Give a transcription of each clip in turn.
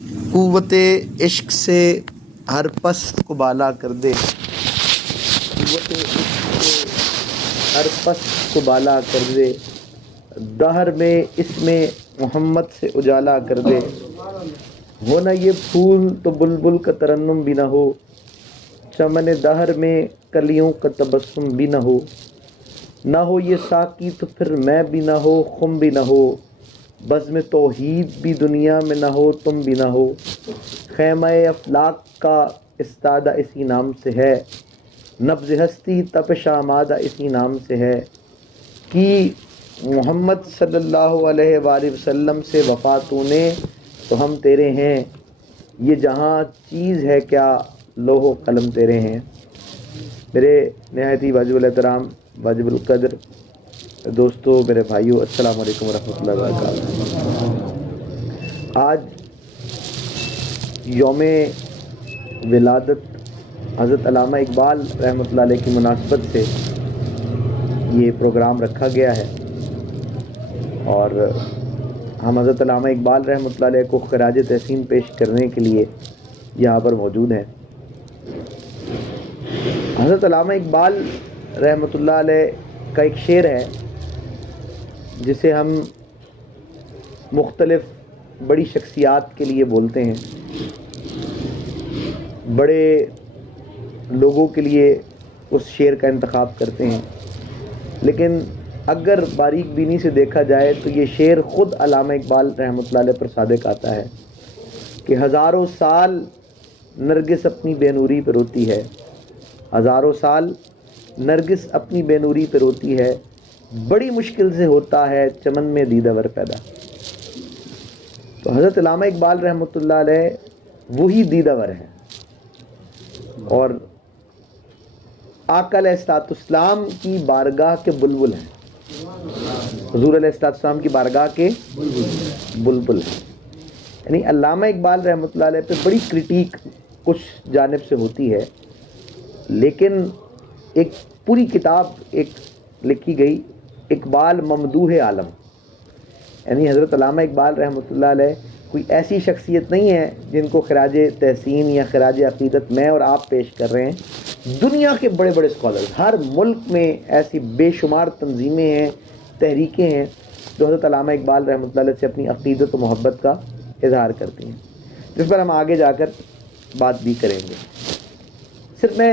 قوت عشق سے ہر پست کو بالا کر دے، قوت عشق سے ہر پست کو بالا کر دے، دہر میں اس میں محمد سے اجالا کر دے۔ ہو نہ یہ پھول تو بلبل کا ترنم بھی نہ ہو، چمن دہر میں کلیوں کا تبسم بھی نہ ہو۔ نہ ہو یہ ساقی تو پھر میں بھی نہ ہو، خم بھی نہ ہو، بزم توحید بھی دنیا میں نہ ہو، تم بھی نہ ہو۔ خیمہ افلاک کا استادہ اسی نام سے ہے، نبض ہستی تپش آمادہ اسی نام سے ہے۔ کی محمد صلی اللہ علیہ وآلہ وسلم سے وفا تو نے تو ہم تیرے ہیں، یہ جہاں چیز ہے کیا لوح و قلم تیرے ہیں۔ میرے نہایت ہی واجب الاحترام، واجب القدر دوستو، میرے بھائیو، السلام علیکم ورحمۃ اللہ وبرکاتہ۔ آج یوم ولادت حضرت علامہ اقبال رحمۃ اللہ علیہ کی مناسبت سے یہ پروگرام رکھا گیا ہے، اور ہم حضرت علامہ اقبال رحمۃ اللہ علیہ کو خراج تحسین پیش کرنے کے لیے یہاں پر موجود ہیں۔ حضرت علامہ اقبال رحمۃ اللہ علیہ کا ایک شعر ہے جسے ہم مختلف بڑی شخصیات کے لیے بولتے ہیں، بڑے لوگوں کے لیے اس شعر کا انتخاب کرتے ہیں، لیکن اگر باریک بینی سے دیکھا جائے تو یہ شعر خود علامہ اقبال رحمۃ اللہ علیہ پر صادق آتا ہے کہ ہزاروں سال نرگس اپنی بے نوری پہ روتی ہے، ہزاروں سال نرگس اپنی بے نوری پہ روتی ہے، بڑی مشکل سے ہوتا ہے چمن میں دیدہ ور پیدا۔ تو حضرت علامہ اقبال رحمۃ اللہ علیہ وہی دیدہ ور ہے، اور آقا علیہ الصلوۃ والسلام کی بارگاہ کے بلبل ہیں، حضور علیہ الصلوۃ والسلام کی بارگاہ کے بلبل ہیں۔ یعنی علامہ اقبال رحمۃ اللہ علیہ پہ بڑی کرٹیک کچھ جانب سے ہوتی ہے، لیکن ایک پوری کتاب ایک لکھی گئی اقبال ممدوح عالم، یعنی حضرت علامہ اقبال رحمۃ اللہ علیہ کوئی ایسی شخصیت نہیں ہے جن کو خراج تحسین یا خراج عقیدت میں اور آپ پیش کر رہے ہیں۔ دنیا کے بڑے بڑے اسکالرز، ہر ملک میں ایسی بے شمار تنظیمیں ہیں، تحریکیں ہیں جو حضرت علامہ اقبال رحمۃ اللہ علیہ سے اپنی عقیدت و محبت کا اظہار کرتی ہیں، جس پر ہم آگے جا کر بات بھی کریں گے۔ صرف میں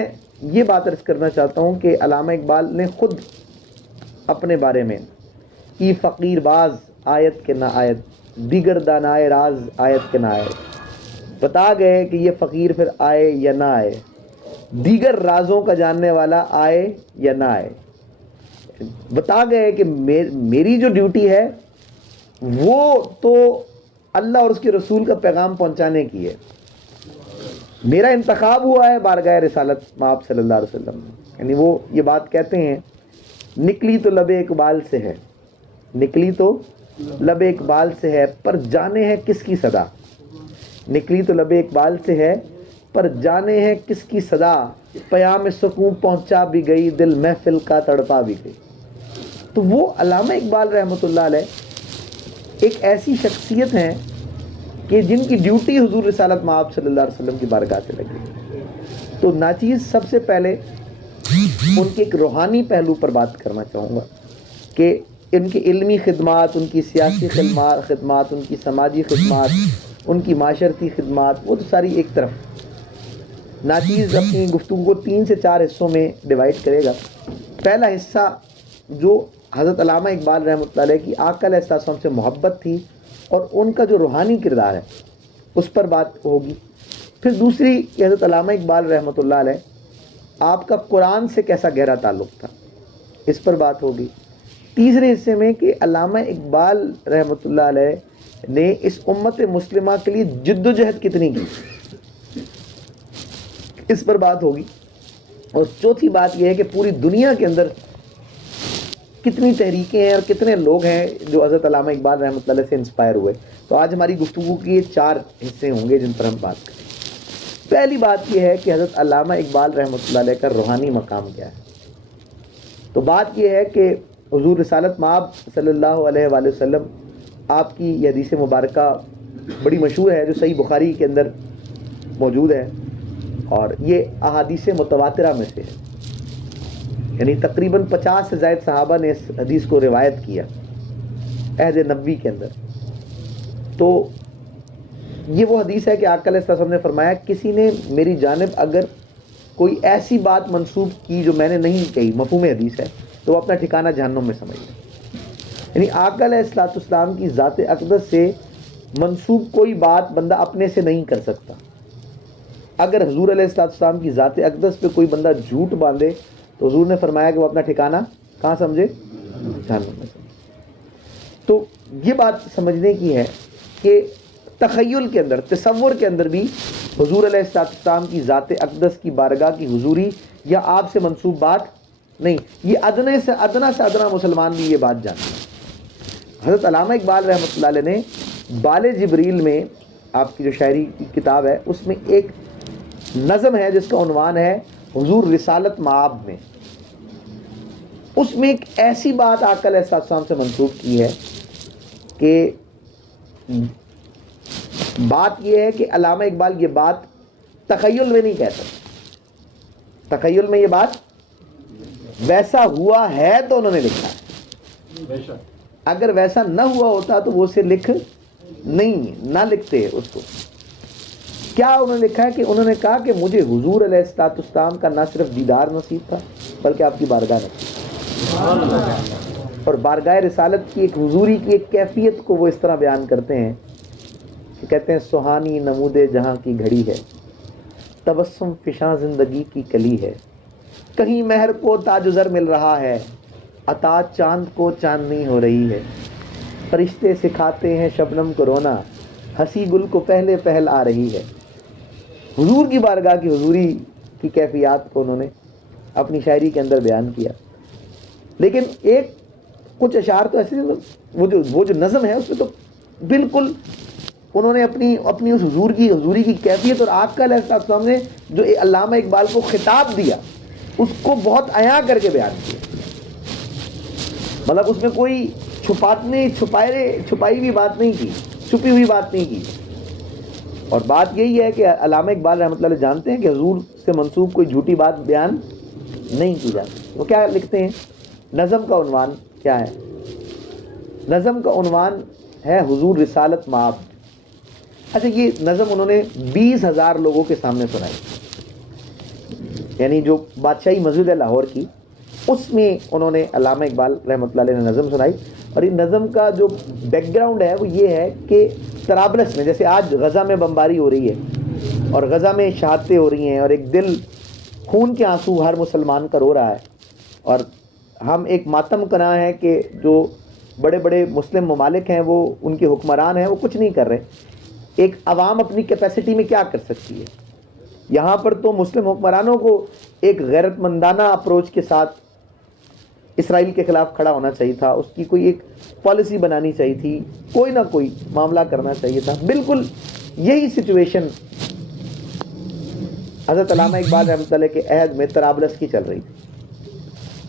یہ بات عرض کرنا چاہتا ہوں کہ علامہ اقبال نے خود اپنے بارے میں ای فقیر باز آیت کے نہ آیت، دیگر دانائے راز آیت کے نہ آیت، بتا گئے کہ یہ فقیر پھر آئے یا نہ آئے، دیگر رازوں کا جاننے والا آئے یا نہ آئے۔ بتا گئے کہ میری جو ڈیوٹی ہے وہ تو اللہ اور اس کے رسول کا پیغام پہنچانے کی ہے، میرا انتخاب ہوا ہے بارگاہ رسالت مآب صلی اللہ علیہ وسلم میں۔ یعنی وہ یہ بات کہتے ہیں، نکلی تو لب اقبال سے ہے، نکلی تو لب اقبال سے ہے، پر جانے ہے کس کی صدا، نکلی تو لب اقبال سے ہے پر جانے ہے کس کی صدا، پیام سکون پہنچا بھی گئی، دل محفل کا تڑپا بھی گئی۔ تو وہ علامہ اقبال رحمۃ اللہ علیہ ایک ایسی شخصیت ہیں کہ جن کی ڈیوٹی حضور رسالت مآب صلی اللہ علیہ وسلم کی بارگاہ سے لگی۔ تو ناچیز سب سے پہلے ان کے ایک روحانی پہلو پر بات کرنا چاہوں گا کہ ان کی علمی خدمات، ان کی سیاسی خدمات، ان کی سماجی خدمات، ان کی معاشرتی خدمات، وہ تو ساری ایک طرف۔ ناچیز اپنی گفتگو کو 3 سے 4 حصوں میں ڈیوائڈ کرے گا۔ پہلا حصہ جو حضرت علامہ اقبال رحمۃ اللہ علیہ کی آقا علیہ السلام سے محبت تھی اور ان کا جو روحانی کردار ہے اس پر بات ہوگی۔ پھر دوسری کہ حضرت علامہ اقبال رحمۃ اللہ علیہ آپ کا قرآن سے کیسا گہرا تعلق تھا، اس پر بات ہوگی۔ تیسرے حصے میں کہ علامہ اقبال رحمۃ اللہ علیہ نے اس امت مسلمہ کے لیے جد و جہد کتنی کی، اس پر بات ہوگی۔ اور چوتھی بات یہ ہے کہ پوری دنیا کے اندر کتنی تحریکیں ہیں اور کتنے لوگ ہیں جو حضرت علامہ اقبال رحمۃ اللہ علیہ سے انسپائر ہوئے۔ تو آج ہماری گفتگو کے یہ 4 حصے ہوں گے جن پر ہم بات کریں۔ پہلی بات یہ ہے کہ حضرت علامہ اقبال رحمۃ اللہ علیہ کا روحانی مقام کیا ہے۔ تو بات یہ ہے کہ حضور رسالت مآب صلی اللہ علیہ وآلہ وسلم آپ کی یہ حدیث مبارکہ بڑی مشہور ہے جو صحیح بخاری کے اندر موجود ہے، اور یہ احادیث متواترہ میں سے ہے، یعنی تقریباً 50 سے زائد صحابہ نے اس حدیث کو روایت کیا عہد نبوی کے اندر۔ تو یہ وہ حدیث ہے کہ آقا علیہ السلام نے فرمایا کسی نے میری جانب اگر کوئی ایسی بات منسوب کی جو میں نے نہیں کہی، مفہوم حدیث ہے، تو وہ اپنا ٹھکانہ جہنم میں سمجھ لے۔ یعنی آقا علیہ السلام کی ذات اقدس سے منسوب کوئی بات بندہ اپنے سے نہیں کر سکتا۔ اگر حضور علیہ السلام کی ذات اقدس پہ کوئی بندہ جھوٹ باندھے تو حضور نے فرمایا کہ وہ اپنا ٹھکانہ کہاں سمجھے؟ جہنم میں سمجھے۔ تو یہ بات سمجھنے کی ہے کہ تخیل کے اندر، تصور کے اندر بھی حضور علیہ السلام کی ذات اقدس کی بارگاہ کی حضوری یا آپ سے منسوب بات نہیں، یہ ادنے سے ادنا مسلمان بھی یہ بات جانتے ہیں۔ حضرت علامہ اقبال رحمۃ اللہ علیہ نے بال جبریل میں، آپ کی جو شاعری کی کتاب ہے، اس میں ایک نظم ہے جس کا عنوان ہے حضور رسالت مآب میں۔ اس میں ایک ایسی بات آقا علیہ السلام سے منسوب کی ہے کہ بات یہ ہے کہ علامہ اقبال یہ بات تخیل میں نہیں کہتا، تخیل میں یہ بات ویسا ہوا ہے تو انہوں نے لکھا ہے، اگر ویسا نہ ہوا ہوتا تو وہ اسے لکھ نہیں، نہ لکھتے اس کو۔ کیا انہوں نے لکھا ہے کہ انہوں نے کہا کہ مجھے حضور علیہ السلام کا نہ صرف دیدار نصیب تھا بلکہ آپ کی بارگاہ نصیب، اور بارگاہ رسالت کی ایک حضوری کی ایک کیفیت کو وہ اس طرح بیان کرتے ہیں کہ کہتے ہیں سہانی نمود جہاں کی گھڑی ہے، تبسم فشاں زندگی کی کلی ہے، کہیں مہر کو تاج و زر مل رہا ہے، عطا چاند کو چاندنی ہو رہی ہے، فرشتے سکھاتے ہیں شبنم کو رونا، ہنسی گل کو پہلے پہل آ رہی ہے۔ حضور کی بارگاہ کی حضوری کی کیفیات کو انہوں نے اپنی شاعری کے اندر بیان کیا۔ لیکن ایک کچھ اشعار تو ایسے، وہ جو نظم ہے اس میں تو بالکل انہوں نے اپنی اس حضوری کی کیفیت اور آقا علیہ السلام نے جو علامہ اقبال کو خطاب دیا اس کو بہت عیاں کر کے بیان کیا، مطلب اس میں کوئی چھپائی ہوئی بات نہیں کی، چھپی ہوئی بات نہیں کی۔ اور بات یہی ہے کہ علامہ اقبال رحمۃ اللہ علیہ جانتے ہیں کہ حضور سے منسوب کوئی جھوٹی بات بیان نہیں کی جاتی۔ وہ کیا لکھتے ہیں؟ نظم کا عنوان کیا ہے؟ نظم کا عنوان ہے حضور رسالت مآب۔ اچھا، یہ نظم انہوں نے 20,000 لوگوں کے سامنے سنائی، یعنی جو بادشاہی مسجد ہے لاہور کی، اس میں انہوں نے علامہ اقبال رحمۃ اللہ علیہ نے نظم سنائی۔ اور یہ نظم کا جو بیک گراؤنڈ ہے وہ یہ ہے کہ طرابلس میں، جیسے آج غزہ میں بمباری ہو رہی ہے اور غزہ میں شہادتیں ہو رہی ہیں اور ایک دل خون کے آنسو ہر مسلمان کا رو رہا ہے، اور ہم ایک ماتم کنا ہے کہ جو بڑے بڑے مسلم ممالک ہیں، وہ ان کے حکمران ہیں، وہ کچھ نہیں کر رہے، ایک عوام اپنی کیپیسٹی میں کیا کر سکتی ہے؟ یہاں پر تو مسلم حکمرانوں کو ایک غیرت مندانہ اپروچ کے ساتھ اسرائیل کے خلاف کھڑا ہونا چاہیے تھا، اس کی کوئی ایک پالیسی بنانی چاہیے تھی، کوئی نہ کوئی معاملہ کرنا چاہیے تھا۔ بالکل یہی سچویشن حضرت علامہ اقبال رحمۃ اللہ کے عہد میں طرابلس کی چل رہی تھی،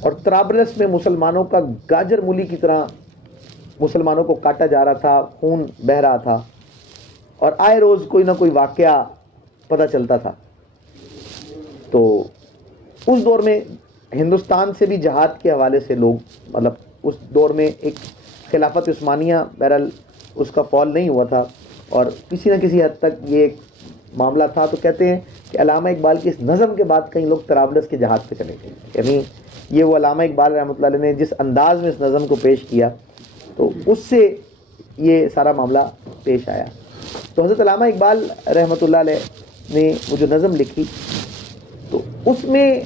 اور طرابلس میں مسلمانوں کا گاجر مولی کی طرح مسلمانوں کو کاٹا جا رہا تھا، خون بہہ رہا تھا، اور آئے روز کوئی نہ کوئی واقعہ پتہ چلتا تھا۔ تو اس دور میں ہندوستان سے بھی جہاد کے حوالے سے لوگ، مطلب اس دور میں ایک خلافت عثمانیہ بہرحال اس کا فال نہیں ہوا تھا، اور کسی نہ کسی حد تک یہ ایک معاملہ تھا۔ تو کہتے ہیں کہ علامہ اقبال کی اس نظم کے بعد کئی لوگ طرابلس کے جہاد پہ چلے گئے، یعنی یہ وہ علامہ اقبال رحمۃ اللہ علیہ نے جس انداز میں اس نظم کو پیش کیا تو اس سے یہ سارا معاملہ پیش آیا۔ تو حضرت علامہ اقبال رحمۃ اللہ علیہ نے وہ جو نظم لکھی تو اس میں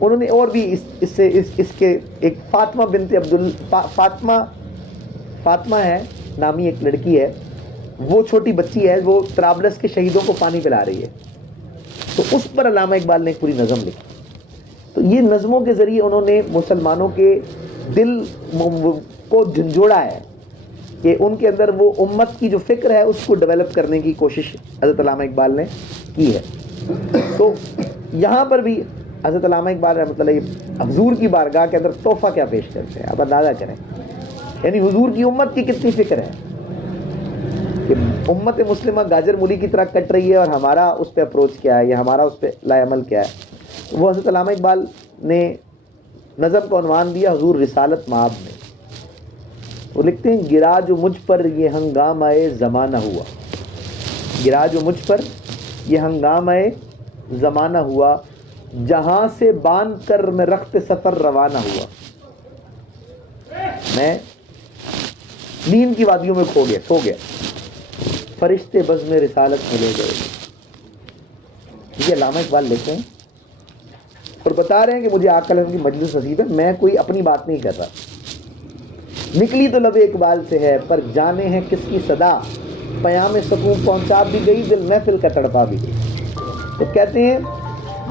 انہوں نے اور بھی اس کے ایک فاطمہ بنت فاطمہ ہے نامی ایک لڑکی ہے، وہ چھوٹی بچی ہے، وہ طرابلس کے شہیدوں کو پانی پلا رہی ہے، تو اس پر علامہ اقبال نے ایک پوری نظم لکھی۔ تو یہ نظموں کے ذریعے انہوں نے مسلمانوں کے دل کو جھنجھوڑا ہے کہ ان کے اندر وہ امت کی جو فکر ہے اس کو ڈیولپ کرنے کی کوشش حضرت علامہ اقبال نے کی ہے۔ تو یہاں پر بھی حضرت علامہ اقبال رحمۃ اللہ حضور کی بارگاہ کے اندر تحفہ کیا پیش کرتے ہیں، آپ اندازہ کریں، یعنی حضور کی امت کی کتنی فکر ہے۔ کہ امت مسلمہ گاجر مولی کی طرح کٹ رہی ہے اور ہمارا اس پہ اپروچ کیا ہے یا ہمارا اس پہ لا عمل کیا ہے. وہ حضرت علامہ اقبال نے نظم کو عنوان دیا حضور رسالت مآب میں. وہ لکھتے ہیں گرا جو مجھ پر یہ ہنگامہ زمانہ ہوا، گرا جو مجھ پر یہ ہنگامہ زمانہ ہوا، جہاں سے باندھ کر میں رخت سفر روانہ ہوا. میں نیند کی وادیوں میں کھو گیا، سو گیا، فرشتے بزم رسالت میں لے گئے. یہ علامہ اقبال لکھتے ہیں اور بتا رہے ہیں کہ مجھے آقا کی مجلس نصیب ہے. میں کوئی اپنی بات نہیں کر رہا. نکلی تو لب اقبال سے ہے پر جانے ہیں کس کی صدا، پیام سکون پہنچا بھی گئی دل محفل کا تڑپا بھی گئی. تو کہتے ہیں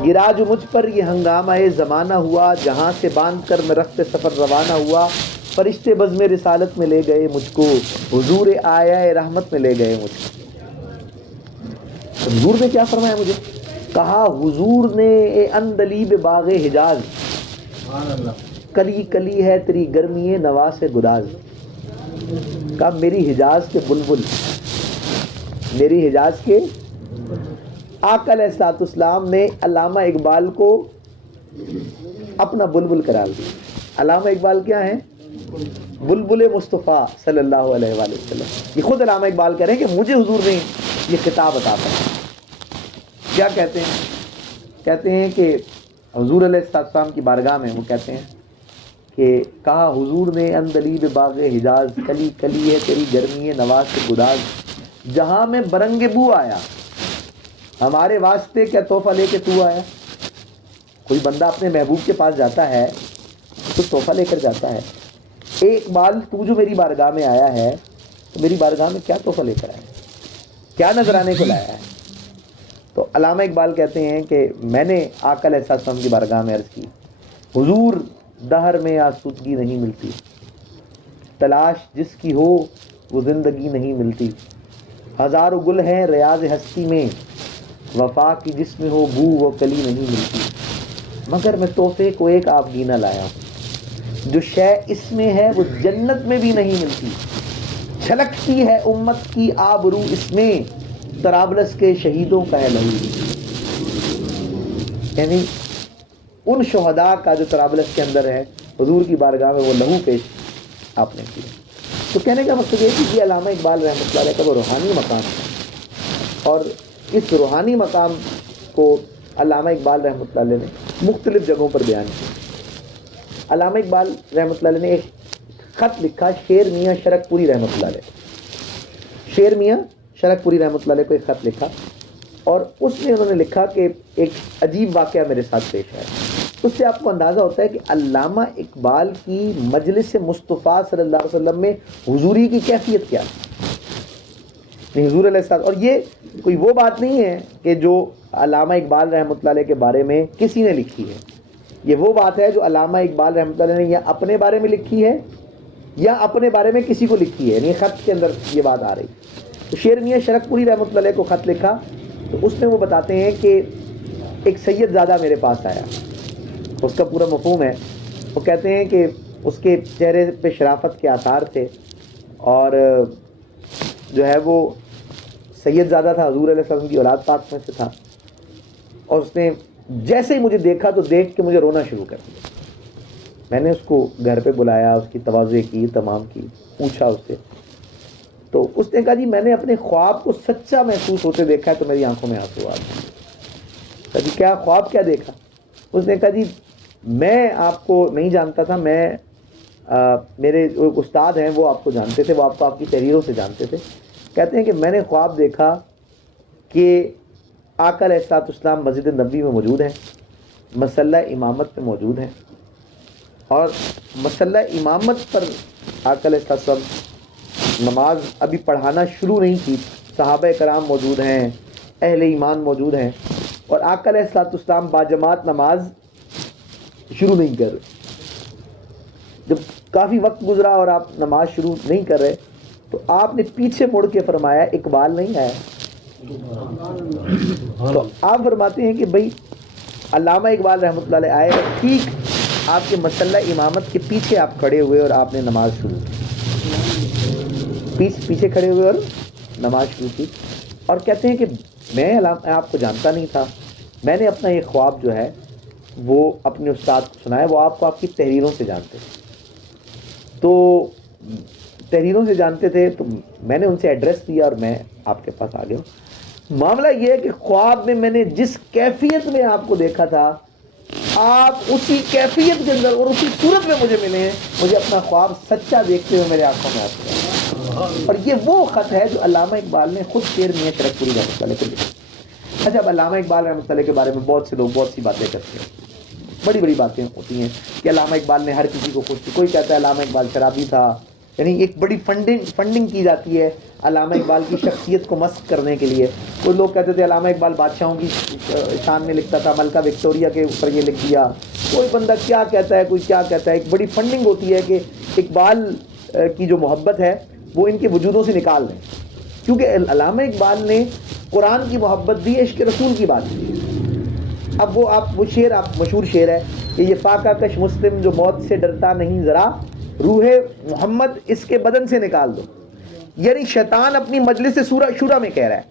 گرا جو مجھ پر یہ ہنگامہ زمانہ ہوا، جہاں سے باندھ کر میں رخت سفر روانہ ہوا، فرشتے بزم رسالت میں لے گئے مجھ کو، حضور آیا رحمت میں لے گئے مجھ کو. حضور نے کیا فرمایا مجھے؟ کہا حضور نے اے اندلیب باغ حجاز، کلی کلی ہے تیری گرمی نوا سے گداز. کہا میری حجاز کے بلبل، میری حجاز کے. آقا علیہ الصلوۃ والسلام نے علامہ اقبال کو اپنا بلبل قرار دیا. علامہ اقبال کیا ہیں؟ بلبل مصطفیٰ صلی اللہ علیہ وآلہ وسلم. یہ خود علامہ اقبال کہہ رہے ہیں کہ مجھے حضور نے یہ خطاب عطا فرمایا. کیا کہتے ہیں؟ کہتے ہیں کہ حضور علیہ السلام کی بارگاہ میں وہ کہتے ہیں کہ کہا حضور نے اندلیب باغ حجاز، کلی کلی ہے تیری گرمی نواز سے گداز، جہاں میں برنگ بو آیا، ہمارے واسطے کیا تحفہ لے کے تو آیا. کوئی بندہ اپنے محبوب کے پاس جاتا ہے تو تحفہ لے کر جاتا ہے. ایک بال تو جو میری بارگاہ میں آیا ہے تو میری بارگاہ میں کیا تحفہ لے کر آیا، کیا نذرانے کو لایا ہے. تو علامہ اقبال کہتے ہیں کہ میں نے آقا علیہ السلام کی بارگاہ میں عرض کی حضور دہر میں آسودگی نہیں ملتی، تلاش جس کی ہو وہ زندگی نہیں ملتی. ہزاروں گل ہیں ریاض ہستی میں، وفا کی جس میں ہو بو وہ کلی نہیں ملتی. مگر میں تحفے کو ایک آبگینہ لایا ہوں، جو شے اس میں ہے وہ جنت میں بھی نہیں ملتی. چھلکتی ہے امت کی آبرو اس میں، طرابلس کے شہیدوں کا ہے لہو. یعنی ان شہداء کا جو طرابلس کے اندر ہے، حضور کی بارگاہ میں وہ لہو پیش آپ نے کیا. تو کہنے کا مقصد یہ کہ یہ علامہ اقبال رحمۃ اللہ علیہ کا وہ روحانی مقام ہے، اور اس روحانی مقام کو علامہ اقبال رحمۃ اللہ علیہ نے مختلف جگہوں پر بیان کیا. علامہ اقبال رحمۃ اللہ علیہ نے ایک خط لکھا شیر میاں شرک پوری رحمۃ اللہ علیہ. شیر میاں شرک پوری رحمۃ اللہ علیہ کو ایک خط لکھا اور اس میں انہوں نے لکھا کہ ایک عجیب واقعہ میرے ساتھ پیش آیا. اس سے آپ کو اندازہ ہوتا ہے کہ علامہ اقبال کی مجلس مصطفیٰ صلی اللہ علیہ وسلم میں حضوری کی کیفیت کیا ہے. حضور علیہ السلام، اور یہ کوئی وہ بات نہیں ہے کہ جو علامہ اقبال رحمۃ اللہ علیہ کے بارے میں کسی نے لکھی ہے. یہ وہ بات ہے جو علامہ اقبال رحمۃ اللہ علیہ نے یا اپنے بارے میں لکھی ہے یا اپنے بارے میں کسی کو لکھی ہے. یعنی خط کے اندر یہ بات آ رہی. تو شیر میاں شرک پوری رحمۃ اللہ علیہ کو خط لکھا تو اس میں وہ بتاتے ہیں کہ ایک سید زادہ میرے پاس آیا. اس کا پورا مفہوم ہے. وہ کہتے ہیں کہ اس کے چہرے پہ شرافت کے آثار تھے اور جو ہے وہ سید زادہ تھا، حضور علیہ السلام کی اولاد پاک میں سے تھا. اور اس نے جیسے ہی مجھے دیکھا تو دیکھ کے مجھے رونا شروع کر دیا. میں نے اس کو گھر پہ بلایا، اس کی تواضع کی، تمام کی، پوچھا اس سے. تو اس نے کہا جی میں نے اپنے خواب کو سچا محسوس ہوتے دیکھا ہے تو میری آنکھوں میں آنسو آ گئے. کہا جی کیا خواب کیا دیکھا؟ اس نے کہا جی میں آپ کو نہیں جانتا تھا، میں میرے جو استاد ہیں وہ آپ کو جانتے تھے، وہ آپ کو آپ کی تحریروں سے جانتے تھے. کہتے ہیں کہ میں نے خواب دیکھا کہ آقا علیہ السلام مسجد نبوی میں موجود ہیں، مسلح امامت پہ موجود ہیں، اور مسلح امامت پر آقا علیہ السلام نماز ابھی پڑھانا شروع نہیں کی. صحابہ کرام موجود ہیں، اہل ایمان موجود ہیں، اور آقا علیہ السلام باجماعت نماز شروع نہیں کر رہے. جب کافی وقت گزرا اور آپ نماز شروع نہیں کر رہے تو آپ نے پیچھے مڑ کے فرمایا اقبال نہیں آیا. تو آپ فرماتے ہیں کہ بھائی علامہ اقبال رحمۃ اللہ علیہ آئے اور ٹھیک آپ کے مسلح امامت کے پیچھے آپ کھڑے ہوئے اور آپ نے نماز شروع کی. پیچھے کھڑے ہوئے اور نماز شروع کی اور کہتے ہیں کہ میں آپ کو جانتا نہیں تھا، میں نے اپنا یہ خواب جو ہے وہ اپنے استاد کو سنایا، وہ آپ کو آپ کی تحریروں سے جانتے تھے، تو تحریروں سے جانتے تھے، تو میں نے ان سے ایڈریس دیا اور میں آپ کے پاس آ گیا ہوں۔ معاملہ یہ ہے کہ خواب میں نے جس کیفیت میں آپ کو دیکھا تھا، آپ اسی کیفیت کے اندر اور اسی صورت میں مجھے ملے ہیں، مجھے اپنا خواب سچا دیکھتے ہوئے میرے آنکھوں میں آتے ہیں۔ اور یہ وہ خط ہے جو علامہ اقبال نے خود شعر میاں شرف پوری رحمۃ اللہ کو لکھا۔ اچھا، اب علامہ اقبال رحمۃ اللہ کے بارے میں بہت سے لوگ بہت سی باتیں کرتے ہیں، بڑی بڑی باتیں ہوتی ہیں کہ علامہ اقبال نے ہر کسی کو خوش کی، کوئی کہتا ہے علامہ اقبال شرابی تھا، یعنی ایک بڑی فنڈنگ کی جاتی ہے علامہ اقبال کی شخصیت کو مسخ کرنے کے لیے۔ کوئی لوگ کہتے تھے علامہ اقبال بادشاہوں کی شان میں لکھتا تھا، ملکہ وکٹوریہ کے اوپر یہ لکھ دیا، کوئی بندہ کیا کہتا ہے، کوئی کیا کہتا ہے۔ ایک بڑی فنڈنگ ہوتی ہے کہ اقبال کی جو محبت ہے وہ ان کے وجودوں سے نکال دیں، کیونکہ علامہ اقبال نے قرآن کی محبت دی، عشق رسول کی بات کی۔ اب وہ شعر مشہور شعر ہے کہ یہ فاقہ کش مسلم جو موت سے ڈرتا نہیں ذرا، روح محمد اس کے بدن سے نکال دو۔ یعنی شیطان اپنی مجلس شورا میں کہہ رہا ہے،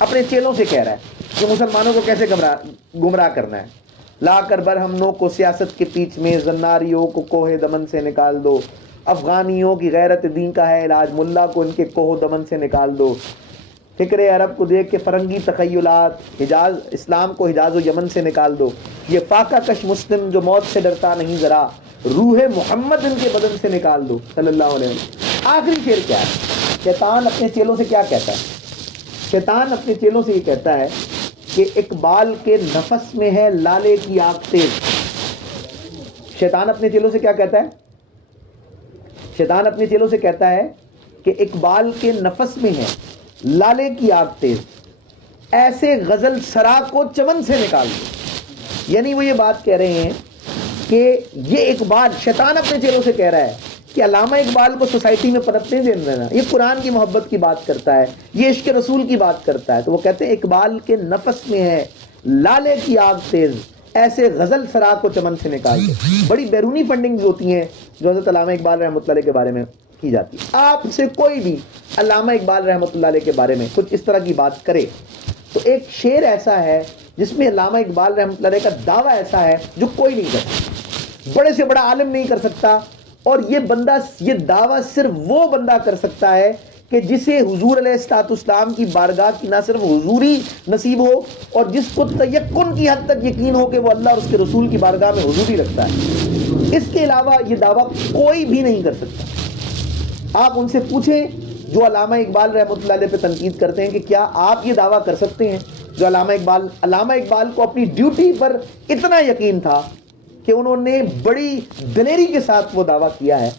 اپنے چیلوں سے کہہ رہا ہے کہ مسلمانوں کو کیسے گمراہ کرنا ہے۔ لا کر برہمنوں کو سیاست کے پیچ میں، زناریوں کو کوہ دمن سے نکال دو۔ افغانیوں کی غیرت دین کا ہے علاج، ملا کو ان کے کوہ دمن سے نکال دو۔ فکر عرب کو دیکھ کے فرنگی تخیلات، حجاز اسلام کو حجاز و یمن سے نکال دو۔ یہ فاقہ کش مسلم جو موت سے ڈرتا نہیں ذرا، روح محمد ان کے بدن سے نکال دو صلی اللہ علیہ وسلم۔ آخری شعر کیا ہے؟ شیطان اپنے چیلوں سے کیا کہتا ہے؟ شیطان اپنے چیلوں سے یہ کہتا ہے کہ اقبال کے نفس میں ہے لالے کی آگ تیز۔ شیطان اپنے چیلوں سے کیا کہتا ہے؟ شیطان اپنے چیلوں سے کہتا ہے کہ اقبال کے نفس میں ہے لالے کی آگ تیز، ایسے غزل سرا کو چمن سے نکال دو۔ یعنی وہ یہ بات کہہ رہے ہیں کہ یہ اقبال، شیطان اپنے چیلوں سے کہہ رہا ہے کہ علامہ اقبال کو سوسائٹی میں پنپنے نہیں دینا، یہ قرآن کی محبت کی بات کرتا ہے، یہ عشق رسول کی بات کرتا ہے۔ تو وہ کہتے ہیں اقبال کے نفس میں ہے لالے کی آگ تیز، ایسے غزل سرا کو چمن سے نکال دو۔ بڑی بیرونی فنڈنگ ہوتی ہیں جو حضرت علامہ اقبال رحمۃ اللہ کے بارے میں کی جاتی ہے۔ آپ سے کوئی بھی علامہ اقبال رحمۃ اللہ علیہ کے بارے میں کچھ اس طرح کی بات کرے تو ایک شعر ایسا ہے جس میں علامہ اقبال رحمۃ اللہ علیہ کا دعویٰ ایسا ہے جو کوئی نہیں کر سکتا، بڑے سے بڑا عالم نہیں کر سکتا، اور یہ دعویٰ صرف وہ بندہ کر سکتا ہے کہ جسے حضور علیہ الصلوۃ والسلام کی بارگاہ کی نہ صرف حضوری نصیب ہو، اور جس کو تیقن کی حد تک یقین ہو کہ وہ اللہ اور اس کے رسول کی بارگاہ میں حضوری رکھتا ہے۔ اس کے علاوہ یہ دعویٰ کوئی بھی نہیں کر سکتا۔ آپ ان سے پوچھیں جو علامہ اقبال رحمۃ اللہ علیہ پہ تنقید کرتے ہیں کہ کیا آپ یہ دعویٰ کر سکتے ہیں جو علامہ اقبال کو اپنی ڈیوٹی پر اتنا یقین تھا کہ انہوں نے بڑی دلیری کے ساتھ وہ دعویٰ کیا ہے،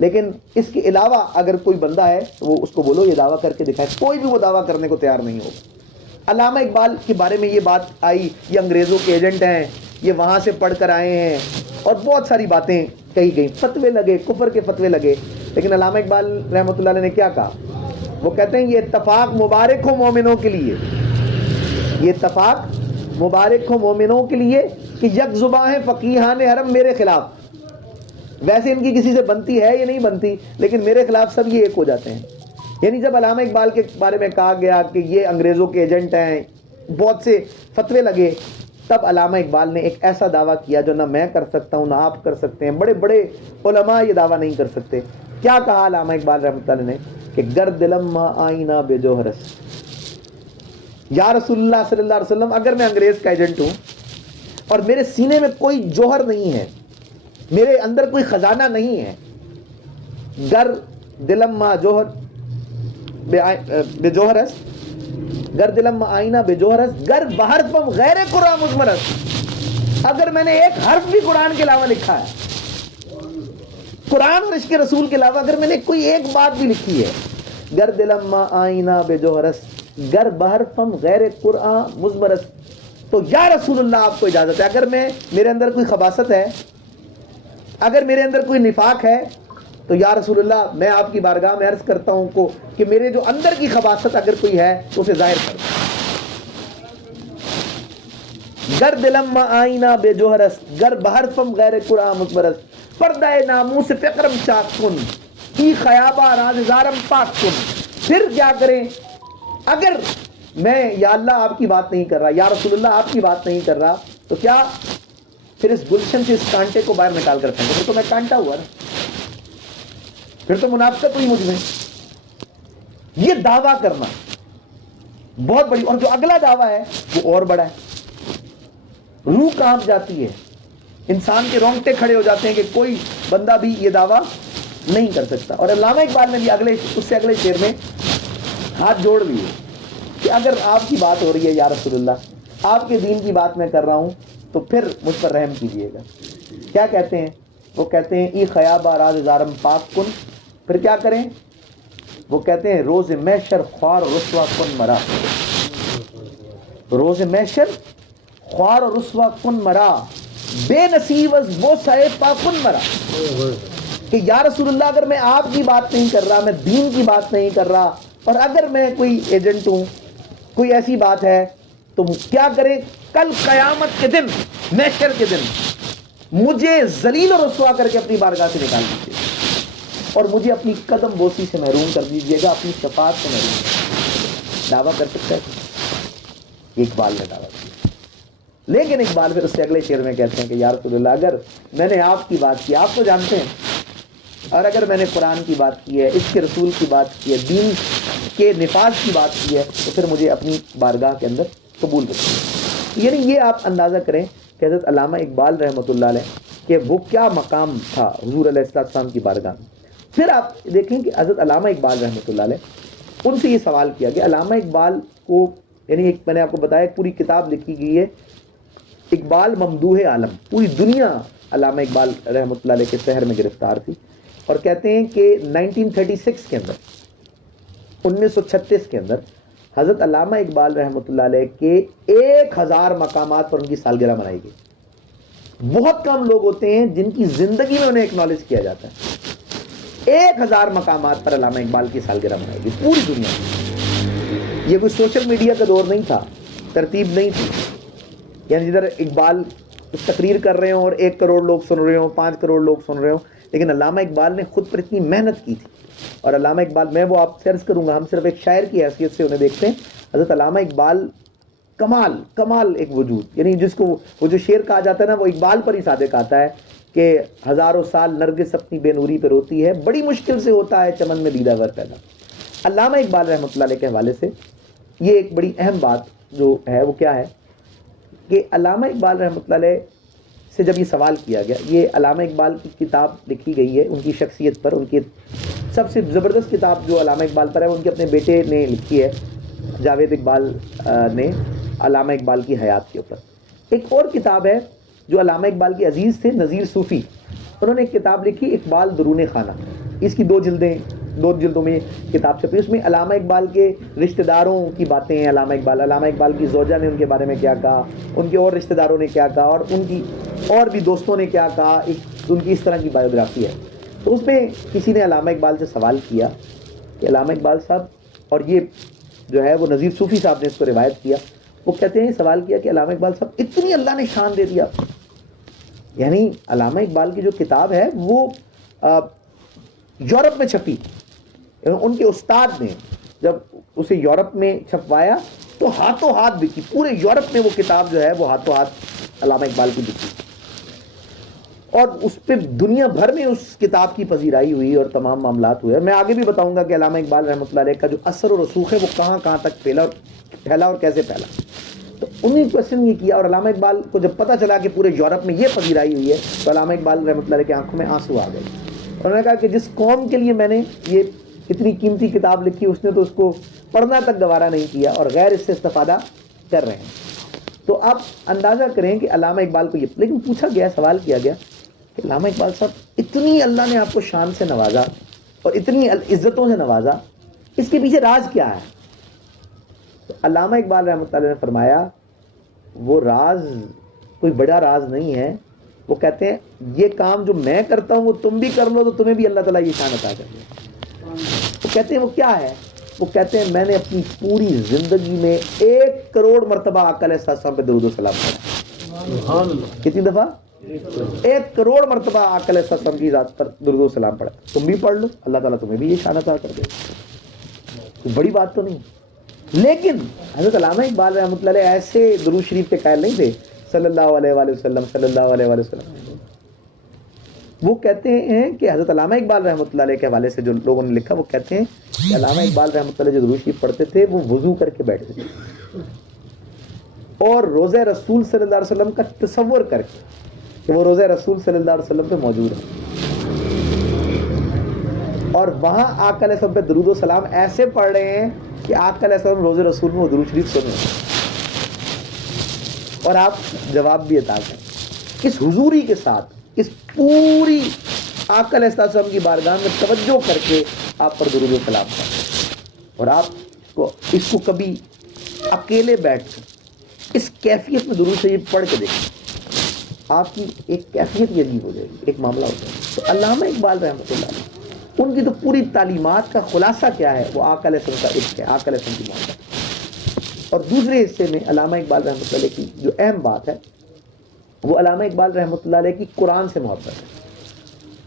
لیکن اس کے علاوہ اگر کوئی بندہ ہے تو وہ اس کو بولو یہ دعویٰ کر کے دکھائے، کوئی بھی وہ دعویٰ کرنے کو تیار نہیں ہوگا۔ علامہ اقبال کے بارے میں یہ بات آئی، یہ انگریزوں کے ایجنٹ ہیں، یہ وہاں سے پڑھ کر آئے ہیں، اور بہت ساری باتیں کہی گئی، فتوے لگے، کفر کے فتوے لگے، لیکن علامہ اقبال رحمۃ اللہ علیہ نے کیا کہا؟ وہ کہتے ہیں یہ اتفاق مبارک ہو مومنوں کے لیے، یہ اتفاق مبارک ہو مومنوں کے لیے کہ یک زباں ہیں فقیہان حرم میرے خلاف۔ ویسے ان کی کسی سے بنتی ہے یا نہیں بنتی، لیکن میرے خلاف سب یہ ایک ہو جاتے ہیں۔ یعنی جب علامہ اقبال کے بارے میں کہا گیا کہ یہ انگریزوں کے ایجنٹ ہیں، بہت سے فتوے لگے، تب علامہ اقبال نے ایک ایسا دعویٰ کیا جو نہ میں کر سکتا ہوں نہ آپ کر سکتے ہیں، بڑے بڑے علماء یہ دعویٰ نہیں کر سکتے۔ کیا کہا علامہ اقبال رحمۃ اللہ نے کہ گر دلم ما آئینہ بے جوہرس، یا رسول اللہ صلی اللہ علیہ وسلم، اگر میں انگریز کا ایجنٹ ہوں اور میرے سینے میں کوئی جوہر نہیں ہے، میرے اندر کوئی خزانہ نہیں ہے، گر دلم ما جوہر بے جوہرس، گر دلم ما آئینہ بے جوہرس، گر بحرفم غیر قرآن مزمرس، اگر میں نے ایک حرف بھی قرآن کے علاوہ لکھا ہے، قرآن اور عشق رسول کے علاوہ اگر میں نے کوئی ایک بات بھی لکھی ہے، گر دلم ما آئینہ بے جوہرس، گر بحرفم غیر قرآن مزمرس، تو یا رسول اللہ آپ کو اجازت ہے، اگر میرے اندر کوئی خباثت ہے، اگر میرے اندر کوئی نفاق ہے، تو یا رسول اللہ میں آپ کی بارگاہ میں عرض کرتا ہوں کو کہ میرے جو اندر کی خباثت اگر کوئی ہے تو اسے ظاہر کر دو۔ گر دلم ما آئینہ بے جوہرس، گر بحرفم غیر قرآن مزمرس، پردہ ناموس فقرم چاک کن، کی خیابہ راز زارم پاک کن۔ پھر کیا کریں اگر میں یا اللہ آپ کی بات نہیں کر رہا, یا رسول اللہ آپ کی بات نہیں کر رہا, تو کیا پھر اس گلشن سے اس کانٹے کو باہر نکال کر پھینکو؟ پھر تو میں کانٹا ہوا نا, پھر تو منافقت ہوئی مجھ میں. یہ دعویٰ کرنا بہت بڑی, اور جو اگلا دعویٰ ہے وہ اور بڑا ہے. روح کانپ جاتی ہے, انسان کے رونگٹے کھڑے ہو جاتے ہیں کہ کوئی بندہ بھی یہ دعویٰ نہیں کر سکتا. اور علامہ اقبال نے بھی اس سے اگلے شعر میں ہاتھ جوڑ لیے کہ اگر آپ کی بات ہو رہی ہے یا رسول اللہ, آپ کے دین کی بات میں کر رہا ہوں, تو پھر مجھ پر رحم کیجیے گا. کیا کہتے ہیں وہ؟ کہتے ہیں ای خیابہ راز زارم پاک کن. پھر کیا کریں وہ؟ کہتے ہیں روز محشر خوار رسوا کن مرا, روز محشر خوار رسوا کن مرا, بے نصیب از وہ سائے پاکن مرا. کہ یا رسول اللہ اگر میں آپ کی بات نہیں کر رہا, میں دین کی بات نہیں کر رہا, اور اگر میں کوئی ایجنٹ ہوں, کوئی ایسی بات ہے, تو کیا کریں؟ کل قیامت کے دن, محشر کے دن مجھے ذلیل و رسوا کر کے اپنی بارگاہ سے نکال دیجیے, اور مجھے اپنی قدم بوسی سے محروم کر دیجیے گا, اپنی شفاعت سے محروم. دعویٰ کر سکتا ہے اقبال نے دعویٰ کیا. لیکن اقبال پھر اس سے اگلے شعر میں کہتے ہیں کہ یا رسول اللہ اگر میں نے آپ کی بات کی, آپ تو جانتے ہیں, اور اگر میں نے قرآن کی بات کی ہے, اس کے رسول کی بات کی ہے, دین کے نفاذ کی بات کی ہے, تو پھر مجھے اپنی بارگاہ کے اندر قبول رکھیں. یعنی یہ آپ اندازہ کریں کہ حضرت علامہ اقبال رحمۃ اللہ علیہ کہ وہ کیا مقام تھا حضور علیہ السلام کی بارگاہ میں. پھر آپ دیکھیں کہ حضرت علامہ اقبال رحمۃ اللہ علیہ, ان سے یہ سوال کیا کہ علامہ اقبال کو, یعنی ایک میں نے آپ کو بتایا پوری کتاب لکھی گئی ہے اقبال ممدوح عالم, پوری دنیا علامہ اقبال رحمۃ اللہ علیہ کے شہر میں گرفتار تھی. اور کہتے ہیں کہ 1936 کے اندر, 1936 کے اندر حضرت علامہ اقبال رحمۃ اللہ علیہ کے 1000 مقامات پر ان کی سالگرہ منائی گئی. بہت کم لوگ ہوتے ہیں جن کی زندگی میں انہیں ایکنالج کیا جاتا ہے. 1000 مقامات پر علامہ اقبال کی سالگرہ منائی گئی پوری دنیا میں. یہ کوئی سوشل میڈیا کا دور نہیں تھا, ترتیب نہیں تھی, یعنی جدھر اقبال تقریر کر رہے ہوں اور 1 کروڑ لوگ سن رہے ہوں, 5 کروڑ لوگ سن رہے ہوں. لیکن علامہ اقبال نے خود پر اتنی محنت کی تھی. اور علامہ اقبال, میں وہ آپ سرچ کروں گا, ہم صرف ایک شاعر کی حیثیت سے انہیں دیکھتے ہیں. حضرت علامہ اقبال کمال ایک وجود, یعنی جس کو وہ جو شعر کہا جاتا ہے نا, وہ اقبال پر ہی صادق آتا ہے کہ ہزاروں سال نرگس اپنی بے نوری پہ روتی ہے, بڑی مشکل سے ہوتا ہے چمن میں دیدہ ور پیدا. علامہ اقبال رحمۃ اللہ علیہ کے حوالے سے یہ ایک بڑی اہم بات جو ہے وہ کیا ہے کہ علامہ اقبال رحمۃ اللہ علیہ سے جب یہ سوال کیا گیا, یہ علامہ اقبال کی کتاب لکھی گئی ہے ان کی شخصیت پر. ان کی سب سے زبردست کتاب جو علامہ اقبال پر ہے وہ ان کے اپنے بیٹے نے لکھی ہے, جاوید اقبال نے, علامہ اقبال کی حیات کے اوپر. ایک اور کتاب ہے جو علامہ اقبال کے عزیز تھے نذیر صوفی, انہوں نے ایک کتاب لکھی اقبال درون خانہ. اس کی 2 جلدوں میں کتاب چھپی. اس میں علامہ اقبال کے رشتہ داروں کی باتیں ہیں. علامہ اقبال کی زوجہ نے ان کے بارے میں کیا کہا, ان کے اور رشتہ داروں نے کیا کہا, اور ان کی اور بھی دوستوں نے کیا کہا, ان کی اس طرح کی بایوگرافی ہے. تو اس میں کسی نے علامہ اقبال سے سوال کیا کہ علامہ اقبال صاحب, اور یہ جو ہے وہ نذیر صوفی صاحب نے اس کو روایت کیا, وہ کہتے ہیں سوال کیا کہ علامہ اقبال صاحب اتنی اللہ نے شان دے دیا. یعنی علامہ اقبال کی جو کتاب ہے وہ یورپ میں چھپی, ان کے استاد نے جب اسے یورپ میں چھپوایا تو ہاتھوں ہاتھ بکی, پورے یورپ میں وہ کتاب جو ہے وہ ہاتھوں ہاتھ علامہ اقبال کی بکی, اور اس پہ دنیا بھر میں اس کتاب کی پذیرائی ہوئی اور تمام معاملات ہوئے. میں آگے بھی بتاؤں گا کہ علامہ اقبال رحمۃ اللہ علیہ کا جو اثر و رسوخ ہے وہ کہاں تک پھیلا اور کیسے پھیلا. تو انہیں کوشچن یہ کیا, اور علامہ اقبال کو جب پتہ چلا کہ پورے یورپ میں یہ پذیرائی ہوئی ہے تو علامہ اقبال رحمۃ اللہ علیہ کی آنکھوں میں آنسو آ گئے. انہوں نے کہا کہ جس قوم کے لیے میں نے یہ اتنی قیمتی کتاب لکھی, اس نے تو اس کو پڑھنا تک گوارا نہیں کیا اور غیر اس سے استفادہ کر رہے ہیں. تو آپ اندازہ کریں کہ علامہ اقبال کو یہ, لیکن پوچھا گیا, سوال کیا گیا کہ علامہ اقبال صاحب اتنی اللہ نے آپ کو شان سے نوازا اور اتنی عزتوں سے نوازا, اس کے پیچھے راز کیا ہے؟ تو علامہ اقبال رحمۃ اللہ نے فرمایا وہ راز کوئی بڑا راز نہیں ہے. وہ کہتے ہیں یہ کام جو میں کرتا ہوں وہ تم بھی کر لو تو تمہیں بھی اللہ تعالیٰ یہ شان عطا کر دے. وہ کہتے ہیں وہ کیا ہے؟ وہ کہتے ہیں میں نے اپنی پوری زندگی میں 1 کروڑ مرتبہ آقا علیہ السلام پہ درود و سلام پڑھا. کتنی دفعہ؟ 1 کروڑ مرتبہ آقا علیہ السلام کی ذات پر درود و سلام پڑھا. تم بھی پڑھ لو, اللہ تعالیٰ تمہیں بھی یہ شان عطا کر دے. کوئی بڑی بات تو نہیں. لیکن حضرت علامہ اقبال رحمۃ اللہ علیہ ایسے درود شریف کے قائل نہیں تھے صلی اللہ علیہ وآلہ وسلم صلی اللہ علیہ وآلہ وسلم. وہ کہتے ہیں کہ حضرت علامہ اقبال رحمۃ اللہ علیہ کے حوالے سے جو لوگوں نے لکھا، وہ کہتے ہیں کہ علامہ اقبال رحمۃ اللہ علیہ جو درود شریف پڑھتے تھے وہ وضو کر کے بیٹھتے تھے اور روضہ رسول صلی اللہ علیہ وسلم کا تصور کر کے کہ وہ روضہ رسول صلی اللہ علیہ وسلم پہ موجود ہے، اور وہاں آقا علیہ السلام پہ درود و سلام ایسے پڑھ رہے ہیں کہ آقا علیہ السلام روضہ رسول میں وہ درود شریف سن رہے ہیں، اور آپ جواب بھی عطا کریں اس حضوری کے ساتھ، اس پوری آقا علیہ السلام کی بارگاہ میں توجہ کر کے آپ پر درود و سلام کریں. اور آپ کو اس کو کبھی اکیلے بیٹھ کر اس کیفیت میں درود شریف پڑھ کے دیکھیں، آپ کی ایک کیفیت یہ عجیب ہو جائے گی، ایک معاملہ ہو جائے گا. تو علامہ اقبال رحمۃ اللہ علیہ ان کی تو پوری تعلیمات کا خلاصہ کیا ہے؟ وہ آقا علیہ السلام کا عشق ہے، آقا علیہ السلام کی محبت. اور دوسرے حصے میں علامہ اقبال رحمۃ اللہ علیہ کی جو اہم بات ہے وہ علامہ اقبال رحمۃ اللہ علیہ کی قرآن سے محبت ہے.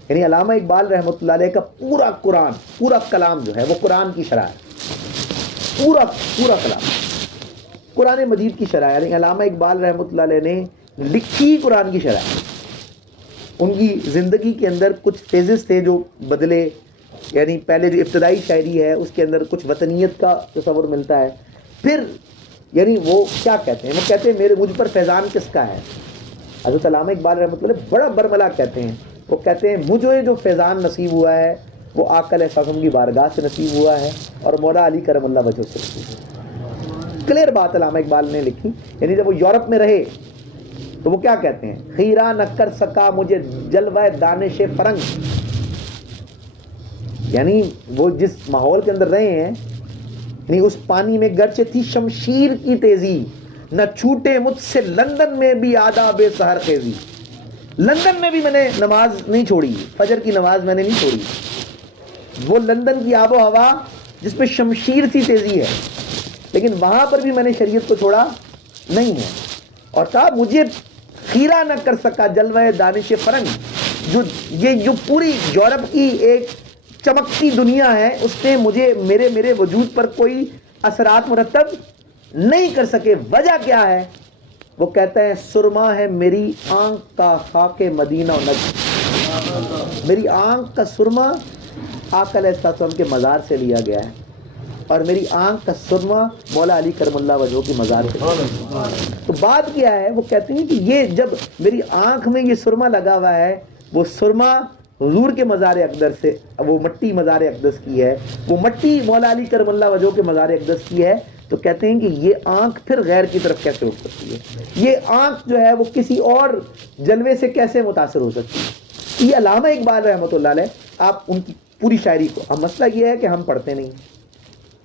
یعنی علامہ اقبال رحمۃ اللہ علیہ کا پورا قرآن، پورا کلام جو ہے وہ قرآن کی شرح ہے، پورا کلام قرآن مجید کی شرح ہے. یعنی علامہ اقبال رحمۃ اللہ علیہ نے لکھی قرآن کی شرح. ان کی زندگی کے اندر کچھ فیزز تھے جو بدلے، یعنی پہلے جو ابتدائی شاعری ہے اس کے اندر کچھ وطنیت کا تصور ملتا ہے. پھر یعنی وہ کیا کہتے ہیں؟ وہ کہتے ہیں مجھ پر فیضان کس کا ہے. حضرت علامہ اقبال رحمۃ اللہ بڑا برملا کہتے ہیں، وہ کہتے ہیں مجھے جو فیضان نصیب ہوا ہے وہ آقا علیہ السلام کی بارگاہ سے نصیب ہوا ہے اور مولا علی کرم اللہ وجہ سے نصیب ہوا. کلیئر بات علامہ اقبال نے لکھی. یعنی جب وہ یورپ میں رہے تو وہ کیا کہتے ہیں؟ خیرہ نہ کر سکا مجھے جلوہ دانش فرنگ. یعنی وہ جس ماحول کے اندر رہے ہیں، یعنی اس پانی میں گرچہ تھی شمشیر کی تیزی، نہ چھوٹے مجھ سے لندن میں بھی آداب سحر خیزی. لندن میں بھی میں نے نماز نہیں چھوڑی، فجر کی نماز میں نے نہیں چھوڑی. وہ لندن کی آب و ہوا جس پہ شمشیر سی تیزی ہے، لیکن وہاں پر بھی میں نے شریعت کو چھوڑا نہیں ہے. اور کہا مجھے خیرہ نہ کر سکا جلوہ دانش فرنگ. جو پوری یورپ کی ایک چمکتی دنیا ہے اس نے مجھے میرے وجود پر کوئی اثرات مرتب نہیں کر سکے. وجہ کیا ہے؟ وہ کہتے ہیں سرما ہے میری آنکھ کا خاک مدینہ و نجد. میری آنکھ کا سرما آقا علیہ السلام کے مزار سے لیا گیا ہے، اور میری آنکھ کا سرما مولا علی کرم اللہ وجہہ کی مزار سے. تو بات کیا ہے؟ وہ کہتے ہیں کہ یہ جب میری آنکھ میں یہ سرما لگا ہوا ہے، وہ سرما حضور کے مزار اقدس سے، وہ مٹی مزار اقدس کی ہے، وہ مٹی مولا علی کرم اللہ وجہہ کے مزار اقدس کی ہے. تو کہتے ہیں کہ یہ آنکھ پھر غیر کی طرف کیسے اٹھ سکتی ہے؟ یہ آنکھ جو ہے وہ کسی اور جلوے سے کیسے متاثر ہو سکتی ہے؟ یہ علامہ اقبال رحمۃ اللہ علیہ، آپ ان کی پوری شاعری کو، اب مسئلہ یہ ہے کہ ہم پڑھتے نہیں.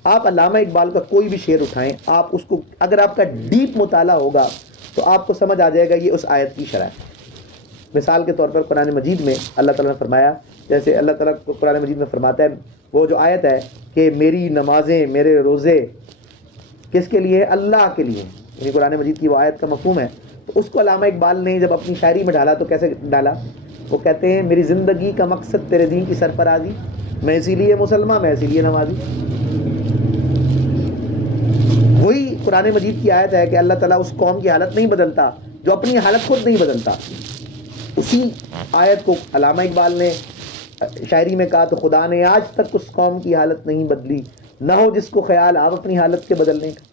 آپ علامہ اقبال کا کوئی بھی شعر اٹھائیں، آپ اس کو اگر آپ کا ڈیپ مطالعہ ہوگا تو آپ کو سمجھ آ جائے گا یہ اس آیت کی شرح ہے. مثال کے طور پر قرآن مجید میں اللہ تعالیٰ نے فرمایا، جیسے اللہ تعالیٰ کو قرآن مجید میں فرماتا ہے، وہ جو آیت ہے کہ میری نمازیں میرے روزے کس کے لیے؟ اللہ کے لیے. یعنی قرآن مجید کی وہ آیت کا مفہوم ہے. تو اس کو علامہ اقبال نے جب اپنی شاعری میں ڈالا تو کیسے ڈالا؟ وہ کہتے ہیں میری زندگی کا مقصد تیرے دین کی سرفرازی، میں اسی لیے مسلمان، میں اسی لیے نمازی. وہی قرآن مجید کی آیت ہے کہ اللہ تعالیٰ اس قوم کی حالت نہیں بدلتا جو اپنی حالت خود نہیں بدلتا. اسی آیت کو علامہ اقبال نے شاعری میں کہا تو خدا نے آج تک اس قوم کی حالت نہیں بدلی، نہ ہو جس کو خیال آپ اپنی حالت کے بدلنے کا.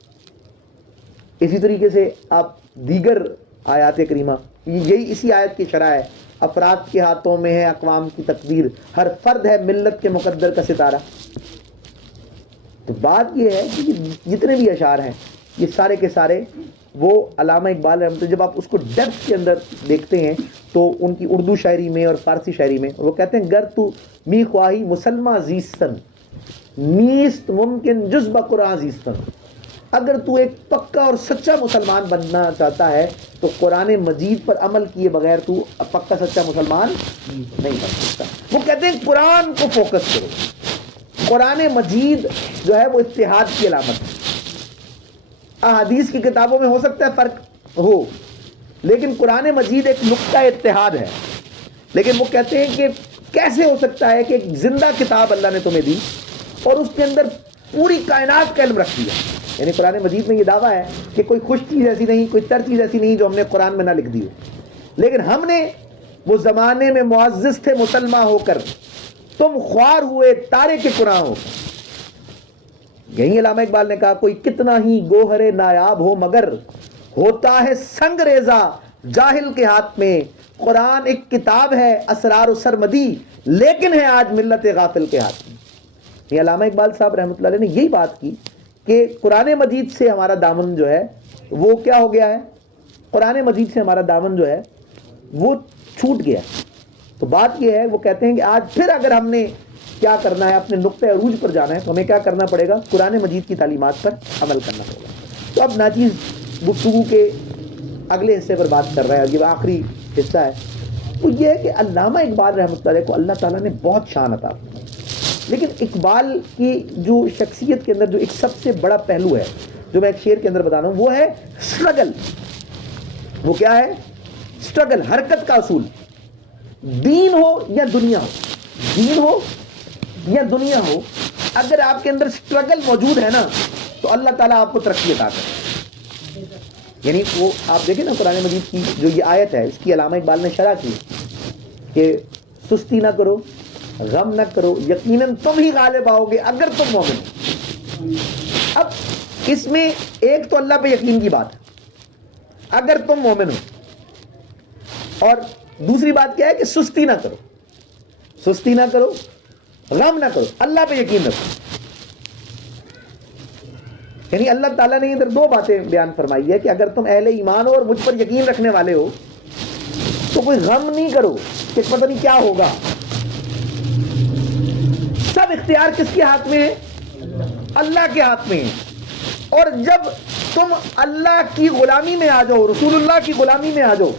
اسی طریقے سے آپ دیگر آیات کریمہ، یہی اسی آیت کی شرح ہے. افراد کے ہاتھوں میں ہے اقوام کی تقدیر، ہر فرد ہے ملت کے مقدر کا ستارہ. تو بات یہ ہے کہ جتنے بھی اشعار ہیں یہ سارے کے سارے وہ علامہ اقبال رحمۃ اللہ، جب آپ اس کو ڈیپتھ کے اندر دیکھتے ہیں تو ان کی اردو شاعری میں اور فارسی شاعری میں وہ کہتے ہیں گر تو می خواہی مسلمہ زیستن نیست ممکن جز بقرآن زیستن. اگر تو ایک پکا اور سچا مسلمان بننا چاہتا ہے تو قرآن مجید پر عمل کیے بغیر تو پکا سچا مسلمان نہیں بن سکتا. وہ کہتے ہیں قرآن کو فوکس کرو. قرآن مجید جو ہے وہ اتحاد کی علامت ہے. احادیث کی کتابوں میں ہو سکتا ہے فرق ہو، لیکن قرآن مجید ایک نقطہ اتحاد ہے. لیکن وہ کہتے ہیں کہ کیسے ہو سکتا ہے کہ ایک زندہ کتاب اللہ نے تمہیں دی اور اس کے اندر پوری کائنات کا علم رکھ دیا. یعنی قرآن مجید میں یہ دعویٰ ہے کہ کوئی خوش چیز ایسی نہیں، کوئی تر چیز ایسی نہیں جو ہم نے قرآن میں نہ لکھ دی ہو، لیکن ہم نے وہ زمانے میں معزز تھے مسلمہ ہو کر، تم خوار ہوئے تارے کے قرآن ہو۔ یہی علامہ اقبال نے کہا کوئی کتنا ہی گوہر نایاب ہو مگر ہوتا ہے سنگ ریزہ جاہل کے ہاتھ میں۔ قرآن ایک کتاب ہے اسرار و سرمدی، لیکن ہے آج ملت غافل کے ہاتھ میں۔ یہ علامہ اقبال صاحب رحمۃ اللہ علیہ نے یہی بات کی کہ قرآن مجید سے ہمارا دامن جو ہے وہ کیا ہو گیا ہے، قرآن مجید سے ہمارا دامن جو ہے وہ چھوٹ گیا۔ تو بات یہ ہے، وہ کہتے ہیں کہ آج پھر اگر ہم نے کیا کرنا ہے، اپنے نقطۂ عروج پر جانا ہے، تو ہمیں کیا کرنا پڑے گا، قرآن مجید کی تعلیمات پر عمل کرنا پڑے گا۔ تو اب ناچیز گفتگو کے اگلے حصے پر بات کر رہا ہے، اور یہ آخری حصہ ہے، وہ یہ ہے کہ علامہ اقبال رحمۃ اللہ علیہ کو اللہ تعالیٰ نے بہت شان عطا کی، لیکن اقبال کی جو شخصیت کے اندر جو ایک سب سے بڑا پہلو ہے جو میں ایک شعر کے اندر بتا رہا ہوں، وہ ہے اسٹرگل۔ وہ کیا ہے؟ اسٹرگل، حرکت کا اصول۔ دین ہو یا دنیا ہو، دین ہو یا دنیا ہو، اگر آپ کے اندر اسٹرگل موجود ہے نا تو اللہ تعالیٰ آپ کو ترقی عطا کرے۔ یعنی وہ آپ دیکھیں نا قرآن مجید کی جو یہ آیت ہے، اس کی علامہ اقبال نے شرح کی کہ سستی نہ کرو، غم نہ کرو، یقیناً تم ہی غالب آؤ گے اگر تم مومن ہو۔ اب اس میں ایک تو اللہ پہ یقین کی بات ہے، اگر تم مومن ہو، اور دوسری بات کیا ہے کہ سستی نہ کرو، سستی نہ کرو، غم نہ کرو، اللہ پہ یقین رکھو۔ یعنی اللہ تعالیٰ نے ادھر دو باتیں بیان فرمائی ہے کہ اگر تم اہل ایمان ہو اور مجھ پر یقین رکھنے والے ہو تو کوئی غم نہیں کرو کہ پتہ نہیں کیا ہوگا۔ سب اختیار کس کے ہاتھ میں ہے؟ اللہ کے ہاتھ میں ہے۔ اور جب تم اللہ کی غلامی میں آ جاؤ، رسول اللہ کی غلامی میں آ جاؤ،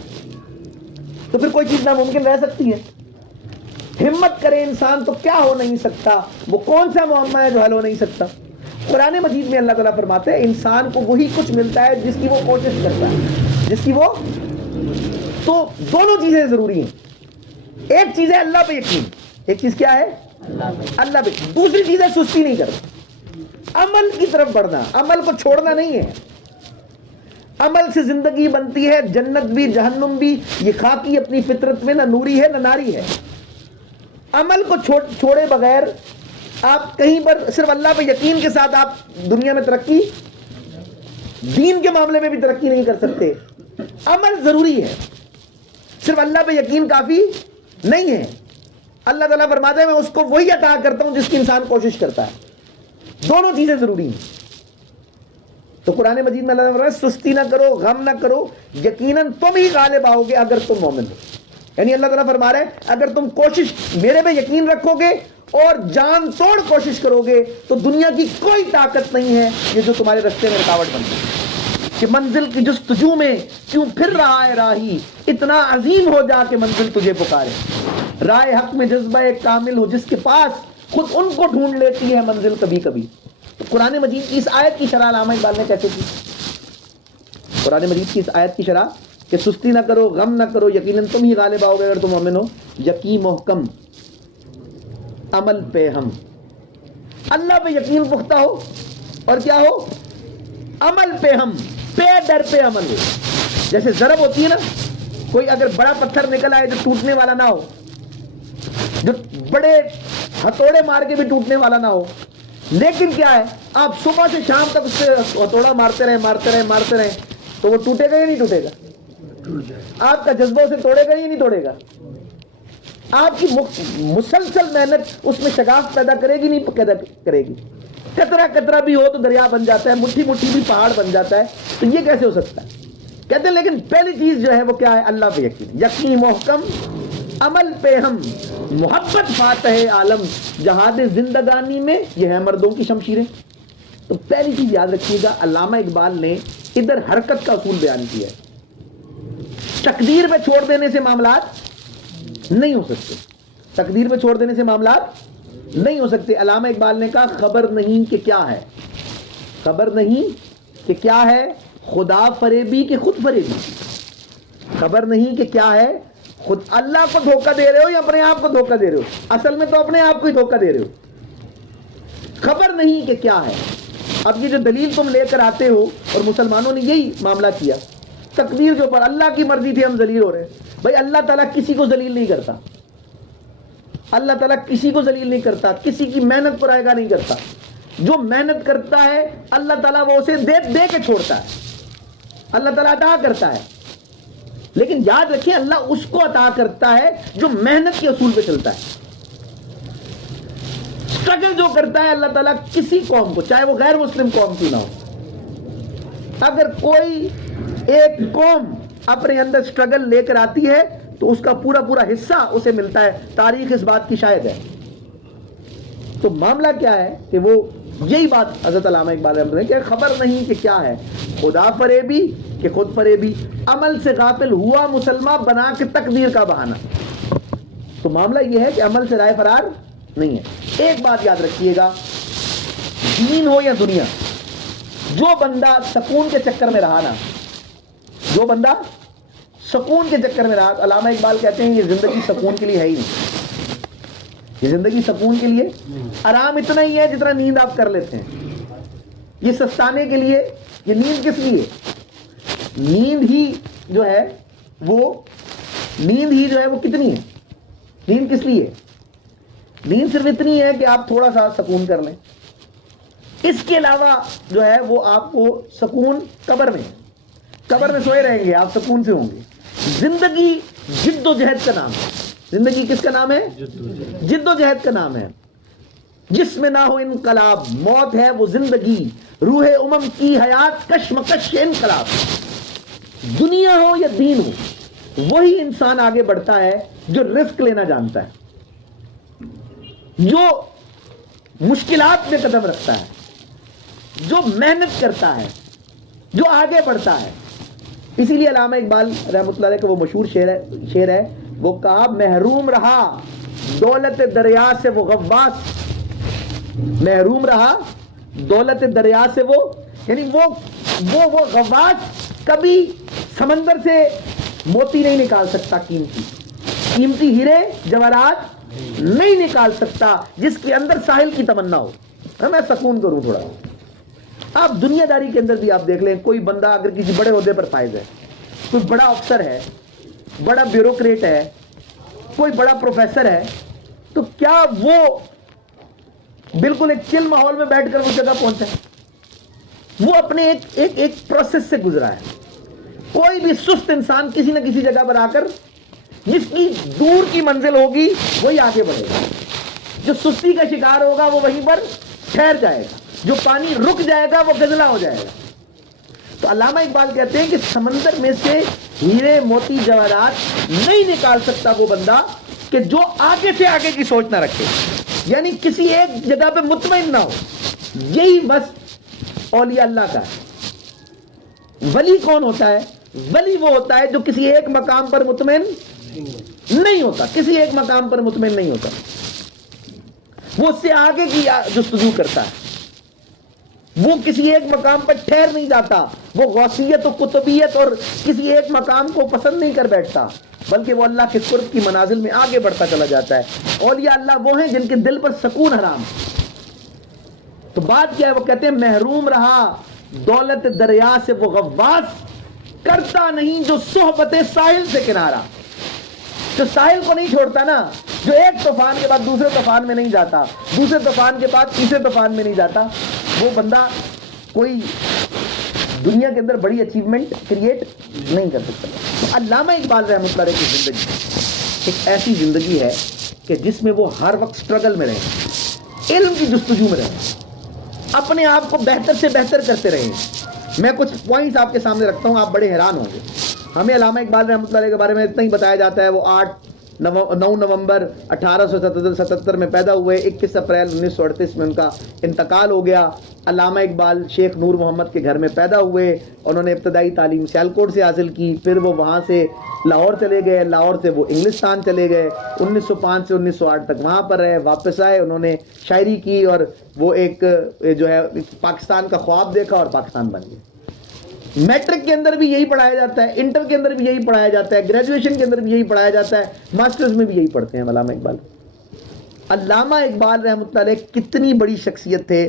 تو پھر کوئی چیز ناممکن رہ سکتی ہے؟ ہمت کرے انسان تو کیا ہو نہیں سکتا، وہ کون سا معمہ ہے جو حل ہو نہیں سکتا؟ قرآن مجید میں اللہ تعالیٰ فرماتے ہیں انسان کو وہی کچھ ملتا ہے جس کی وہ کوشش کرتا ہے، جس کی وہ، تو دونوں چیزیں ضروری ہیں۔ ایک چیز ہے اللہ پہ یقین، ایک چیز کیا ہے؟ اللہ پہ۔ دوسری چیز ہے سستی نہیں کرنا، عمل کی طرف بڑھنا، عمل کو چھوڑنا نہیں ہے۔ عمل سے زندگی بنتی ہے، جنت بھی جہنم بھی، یہ خاکی اپنی فطرت میں نہ نوری ہے نہ ناری ہے۔ عمل کو چھوڑے بغیر آپ کہیں پر صرف اللہ پہ یقین کے ساتھ آپ دنیا میں ترقی، دین کے معاملے میں بھی ترقی نہیں کر سکتے۔ عمل ضروری ہے، صرف اللہ پہ یقین کافی نہیں ہے۔ اللہ تعالیٰ فرماتا ہے میں اس کو وہی عطا کرتا ہوں جس کی انسان کوشش کرتا ہے۔ دونوں چیزیں ضروری ہیں۔ تو قرآن مجید میں اللہ تعالیٰ فرماتا ہے سستی نہ کرو، غم نہ کرو، یقیناً تم ہی غالب آؤ گے اگر تم مومن ہو۔ یعنی اللہ تعالیٰ فرما رہے ہیں اگر تم کوشش میرے پہ یقین رکھو گے اور جان توڑ کوشش کرو گے تو دنیا کی کوئی طاقت نہیں ہے یہ جو تمہارے راستے میں رکاوٹ بن جائے۔ کہ منزل کی جستجو میں کیوں پھر رہا ہے راہی، اتنا عظیم ہو جا کہ منزل تجھے پکارے۔ رائے حق میں جذبہ کامل ہو جس کے پاس خود ان کو ڈھونڈ لیتی ہے منزل کبھی کبھی۔ تو قرآن مجید کی اس آیت کی شرح علامہ اقبال نے کیسے کی؟ قرآن مجید کی اس آیت کی شرح کہ سستی نہ کرو، غم نہ کرو، یقیناً تم ہی غالب آؤ گے اگر تم مومن ہو۔ یقین محکم، عمل پہ ہم، اللہ پہ یقین پختہ ہو اور کیا ہو؟ عمل پہ ہم، پہ در پہ عمل ہو۔ جیسے ضرب ہوتی ہے نا، کوئی اگر بڑا پتھر نکل آئے جو ٹوٹنے والا نہ ہو، جو بڑے ہتھوڑے مار کے بھی ٹوٹنے والا نہ ہو، لیکن کیا ہے آپ صبح سے شام تک اس سے ہتھوڑا مارتے رہے تو وہ ٹوٹے گا یا نہیں ٹوٹے گا؟ آپ کا جذبہ اسے توڑے گا یا نہیں توڑے گا؟ آپ کی مسلسل محنت اس میں شگاف پیدا کرے گی نہیں پیدا کرے گی؟ قطرہ قطرہ بھی ہو تو دریا بن جاتا ہے، مٹھی مٹھی بھی پہاڑ بن جاتا ہے، تو یہ کیسے ہو سکتا ہے؟ کہتے ہیں لیکن پہلی چیز جو ہے وہ کیا ہے؟ اللہ پہ یقین، یقین محکم، عمل پہ ہم، محبت فاتح عالم، جہاد زندگانی میں یہ ہے مردوں کی شمشیریں۔ تو پہلی چیز یاد رکھیے گا، علامہ اقبال نے ادھر حرکت کا اصول بیان کیا ہے۔ تقدیر پہ چھوڑ دینے سے معاملات نہیں ہو سکتے، تقدیر پہ چھوڑ دینے سے معاملات نہیں ہو سکتے۔ علامہ اقبال نے کہا خبر نہیں کہ کیا ہے، خبر نہیں کہ کیا ہے خدا فریبی کہ خود فریبی، خبر نہیں کہ کیا ہے خود اللہ کو دھوکہ دے رہے ہو یا اپنے آپ کو دھوکہ دے رہے ہو؟ اصل میں تو اپنے آپ کو ہی دھوکہ دے رہے ہو۔ خبر نہیں کہ کیا ہے اب یہ جو دلیل تم لے کر آتے ہو، اور مسلمانوں نے یہی معاملہ کیا، تقدیر کے اوپر اللہ کی مرضی تھی ہم ذلیل ہو رہے ہیں. بھائی اللہ تعالیٰ کسی کو ذلیل نہیں کرتا، اللہ تعالیٰ کسی کو ذلیل نہیں کرتا، کسی کی محنت پر آئے گا نہیں کرتا. جو محنت کرتا ہے اللہ تعالیٰ وہ اسے دے کے چھوڑتا ہے، اللہ تعالیٰ عطا کرتا ہے. لیکن یاد رکھیں اللہ اس کو عطا کرتا ہے جو محنت کے اصول پہ چلتا ہے. اسٹرگل جو کرتا ہے اللہ تعالیٰ کسی قوم کو، چاہے وہ غیر مسلم قوم کی نہ ہو، اگر کوئی ایک قوم اپنے اندر اسٹرگل لے کر آتی ہے تو اس کا پورا پورا حصہ اسے ملتا ہے. تاریخ اس بات کی شاہد ہے. تو معاملہ کیا ہے کہ وہ یہی بات حضرت علامہ اقبال رحمۃ اللہ کہ خبر نہیں کہ کیا ہے، خدا فریبی کہ خود فریبی، عمل سے غافل ہوا مسلمہ بنا کے تقدیر کا بہانہ. تو معاملہ یہ ہے کہ عمل سے رائے فرار نہیں ہے. ایک بات یاد رکھیے گا، دین ہو یا دنیا، جو بندہ سکون کے چکر میں رہا نا، جو بندہ سکون کے چکر میں رہا، علامہ اقبال کہتے ہیں یہ زندگی سکون کے لیے ہے ہی نہیں. یہ زندگی سکون کے لیے آرام اتنا ہی ہے جتنا نیند آپ کر لیتے ہیں. یہ سستانے کے لیے، یہ نیند کس لیے؟ نیند ہی جو ہے وہ کتنی ہے؟ نیند کس لیے؟ نیند صرف اتنی ہے کہ آپ تھوڑا سا سکون کر لیں. اس کے علاوہ جو ہے وہ آپ کو سکون قبر میں سوئے رہیں گے، آپ سکون سے ہوں گے. زندگی جد و جہد کا نام ہے. زندگی کس کا نام ہے؟ جد و جہد کا نام ہے. جس میں نہ ہو انقلاب، موت ہے وہ زندگی، روح امم کی حیات کشمکش انقلاب. دنیا ہو یا دین ہو، وہی انسان آگے بڑھتا ہے جو رسک لینا جانتا ہے، جو مشکلات میں قدم رکھتا ہے، جو محنت کرتا ہے، جو آگے بڑھتا ہے. اسی لیے علامہ اقبال رحمۃ اللہ علیہ کا وہ مشہور شعر ہے، وہ کہا محروم رہا دولت دریا سے وہ غواص، محروم رہا دولت دریا سے وہ، یعنی وہ غواص کبھی سمندر سے موتی نہیں نکال سکتا، قیمتی ہیرے جواہرات نہیں نکال سکتا جس کے اندر ساحل کی تمنا ہو. میں سکون کروں تھوڑا. آپ دنیا داری کے اندر بھی آپ دیکھ لیں، کوئی بندہ اگر کسی بڑے عہدے پر فائز ہے، کوئی بڑا افسر ہے، بڑا بیوروکریٹ ہے، کوئی بڑا پروفیسر ہے، تو کیا وہ بالکل ایک چل ماحول میں بیٹھ کر اس جگہ پہنچا ہے؟ وہ اپنے ایک پروسیس سے گزرا ہے. کوئی بھی سست انسان کسی نہ کسی جگہ پر آ کر جس کی دور کی منزل ہوگی وہی آگے بڑھے گا. جو سستی کا شکار ہوگا وہ وہیں پر ٹھہر جائے گا، جو پانی رک جائے گا وہ گزلا ہو جائے گا. تو علامہ اقبال کہتے ہیں کہ سمندر میں سے ہیرے موتی جواہرات نہیں نکال سکتا وہ بندہ کہ جو آگے سے آگے کی سوچ نہ رکھے، یعنی کسی ایک جگہ پہ مطمئن نہ ہو. یہی بس اولیاء اللہ کا ہے. ولی کون ہوتا ہے؟ ولی وہ ہوتا ہے جو کسی ایک مقام پر مطمئن نہیں ہوتا، کسی ایک مقام پر مطمئن نہیں ہوتا، وہ اس سے آگے کی جستجو کرتا ہے، وہ کسی ایک مقام پر ٹھہر نہیں جاتا، وہ غوثیت و قطبیت اور کسی ایک مقام کو پسند نہیں کر بیٹھتا، بلکہ وہ اللہ کے قرب کی منازل میں آگے بڑھتا چلا جاتا ہے. اولیاء اللہ وہ ہیں جن کے دل پر سکون حرام. تو بات کیا ہے؟ وہ کہتے ہیں محروم رہا دولت دریا سے وہ غواص، کرتا نہیں جو صحبت ساحل سے کنارہ. جو ساحل کو نہیں چھوڑتا نا، جو ایک طوفان کے بعد دوسرے طوفان میں نہیں جاتا، دوسرے طوفان کے بعد تیسرے طوفان میں نہیں جاتا، وہ بندہ کوئی دنیا کے اندر بڑی اچیومنٹ کریٹ نہیں کر سکتا. علامہ اقبال رحمۃ اللہ علیہ کی زندگی ایک ایسی زندگی ہے کہ جس میں وہ ہر وقت سٹرگل میں رہے، علم کی جستجو میں رہے، اپنے آپ کو بہتر سے بہتر کرتے رہے. میں کچھ پوائنٹس آپ کے سامنے رکھتا ہوں، آپ بڑے حیران ہوں گے. ہمیں علامہ اقبال رحمۃ اللہ علیہ کے بارے میں اتنا ہی بتایا جاتا ہے، وہ 9 نومبر 1877 میں پیدا ہوئے، 21 اپریل 1938 میں ان کا انتقال ہو گیا. علامہ اقبال شیخ نور محمد کے گھر میں پیدا ہوئے. انہوں نے ابتدائی تعلیم سیالکوٹ سے حاصل کی، پھر وہ وہاں سے لاہور چلے گئے، لاہور سے وہ انگلستان چلے گئے، 1905 سے 1908 تک وہاں پر رہے. واپس آئے، انہوں نے شاعری کی اور وہ ایک جو ہے پاکستان کا خواب دیکھا اور پاکستان بن گئے. میٹرک کے اندر بھی یہی پڑھایا جاتا ہے، انٹر کے اندر بھی یہی پڑھایا جاتا ہے، گریجویشن کے اندر بھی یہی پڑھایا جاتا ہے، ماسٹرز میں بھی یہی پڑھتے ہیں علامہ اقبال. علامہ اقبال رحمۃ اللہ علیہ کتنی بڑی شخصیت تھے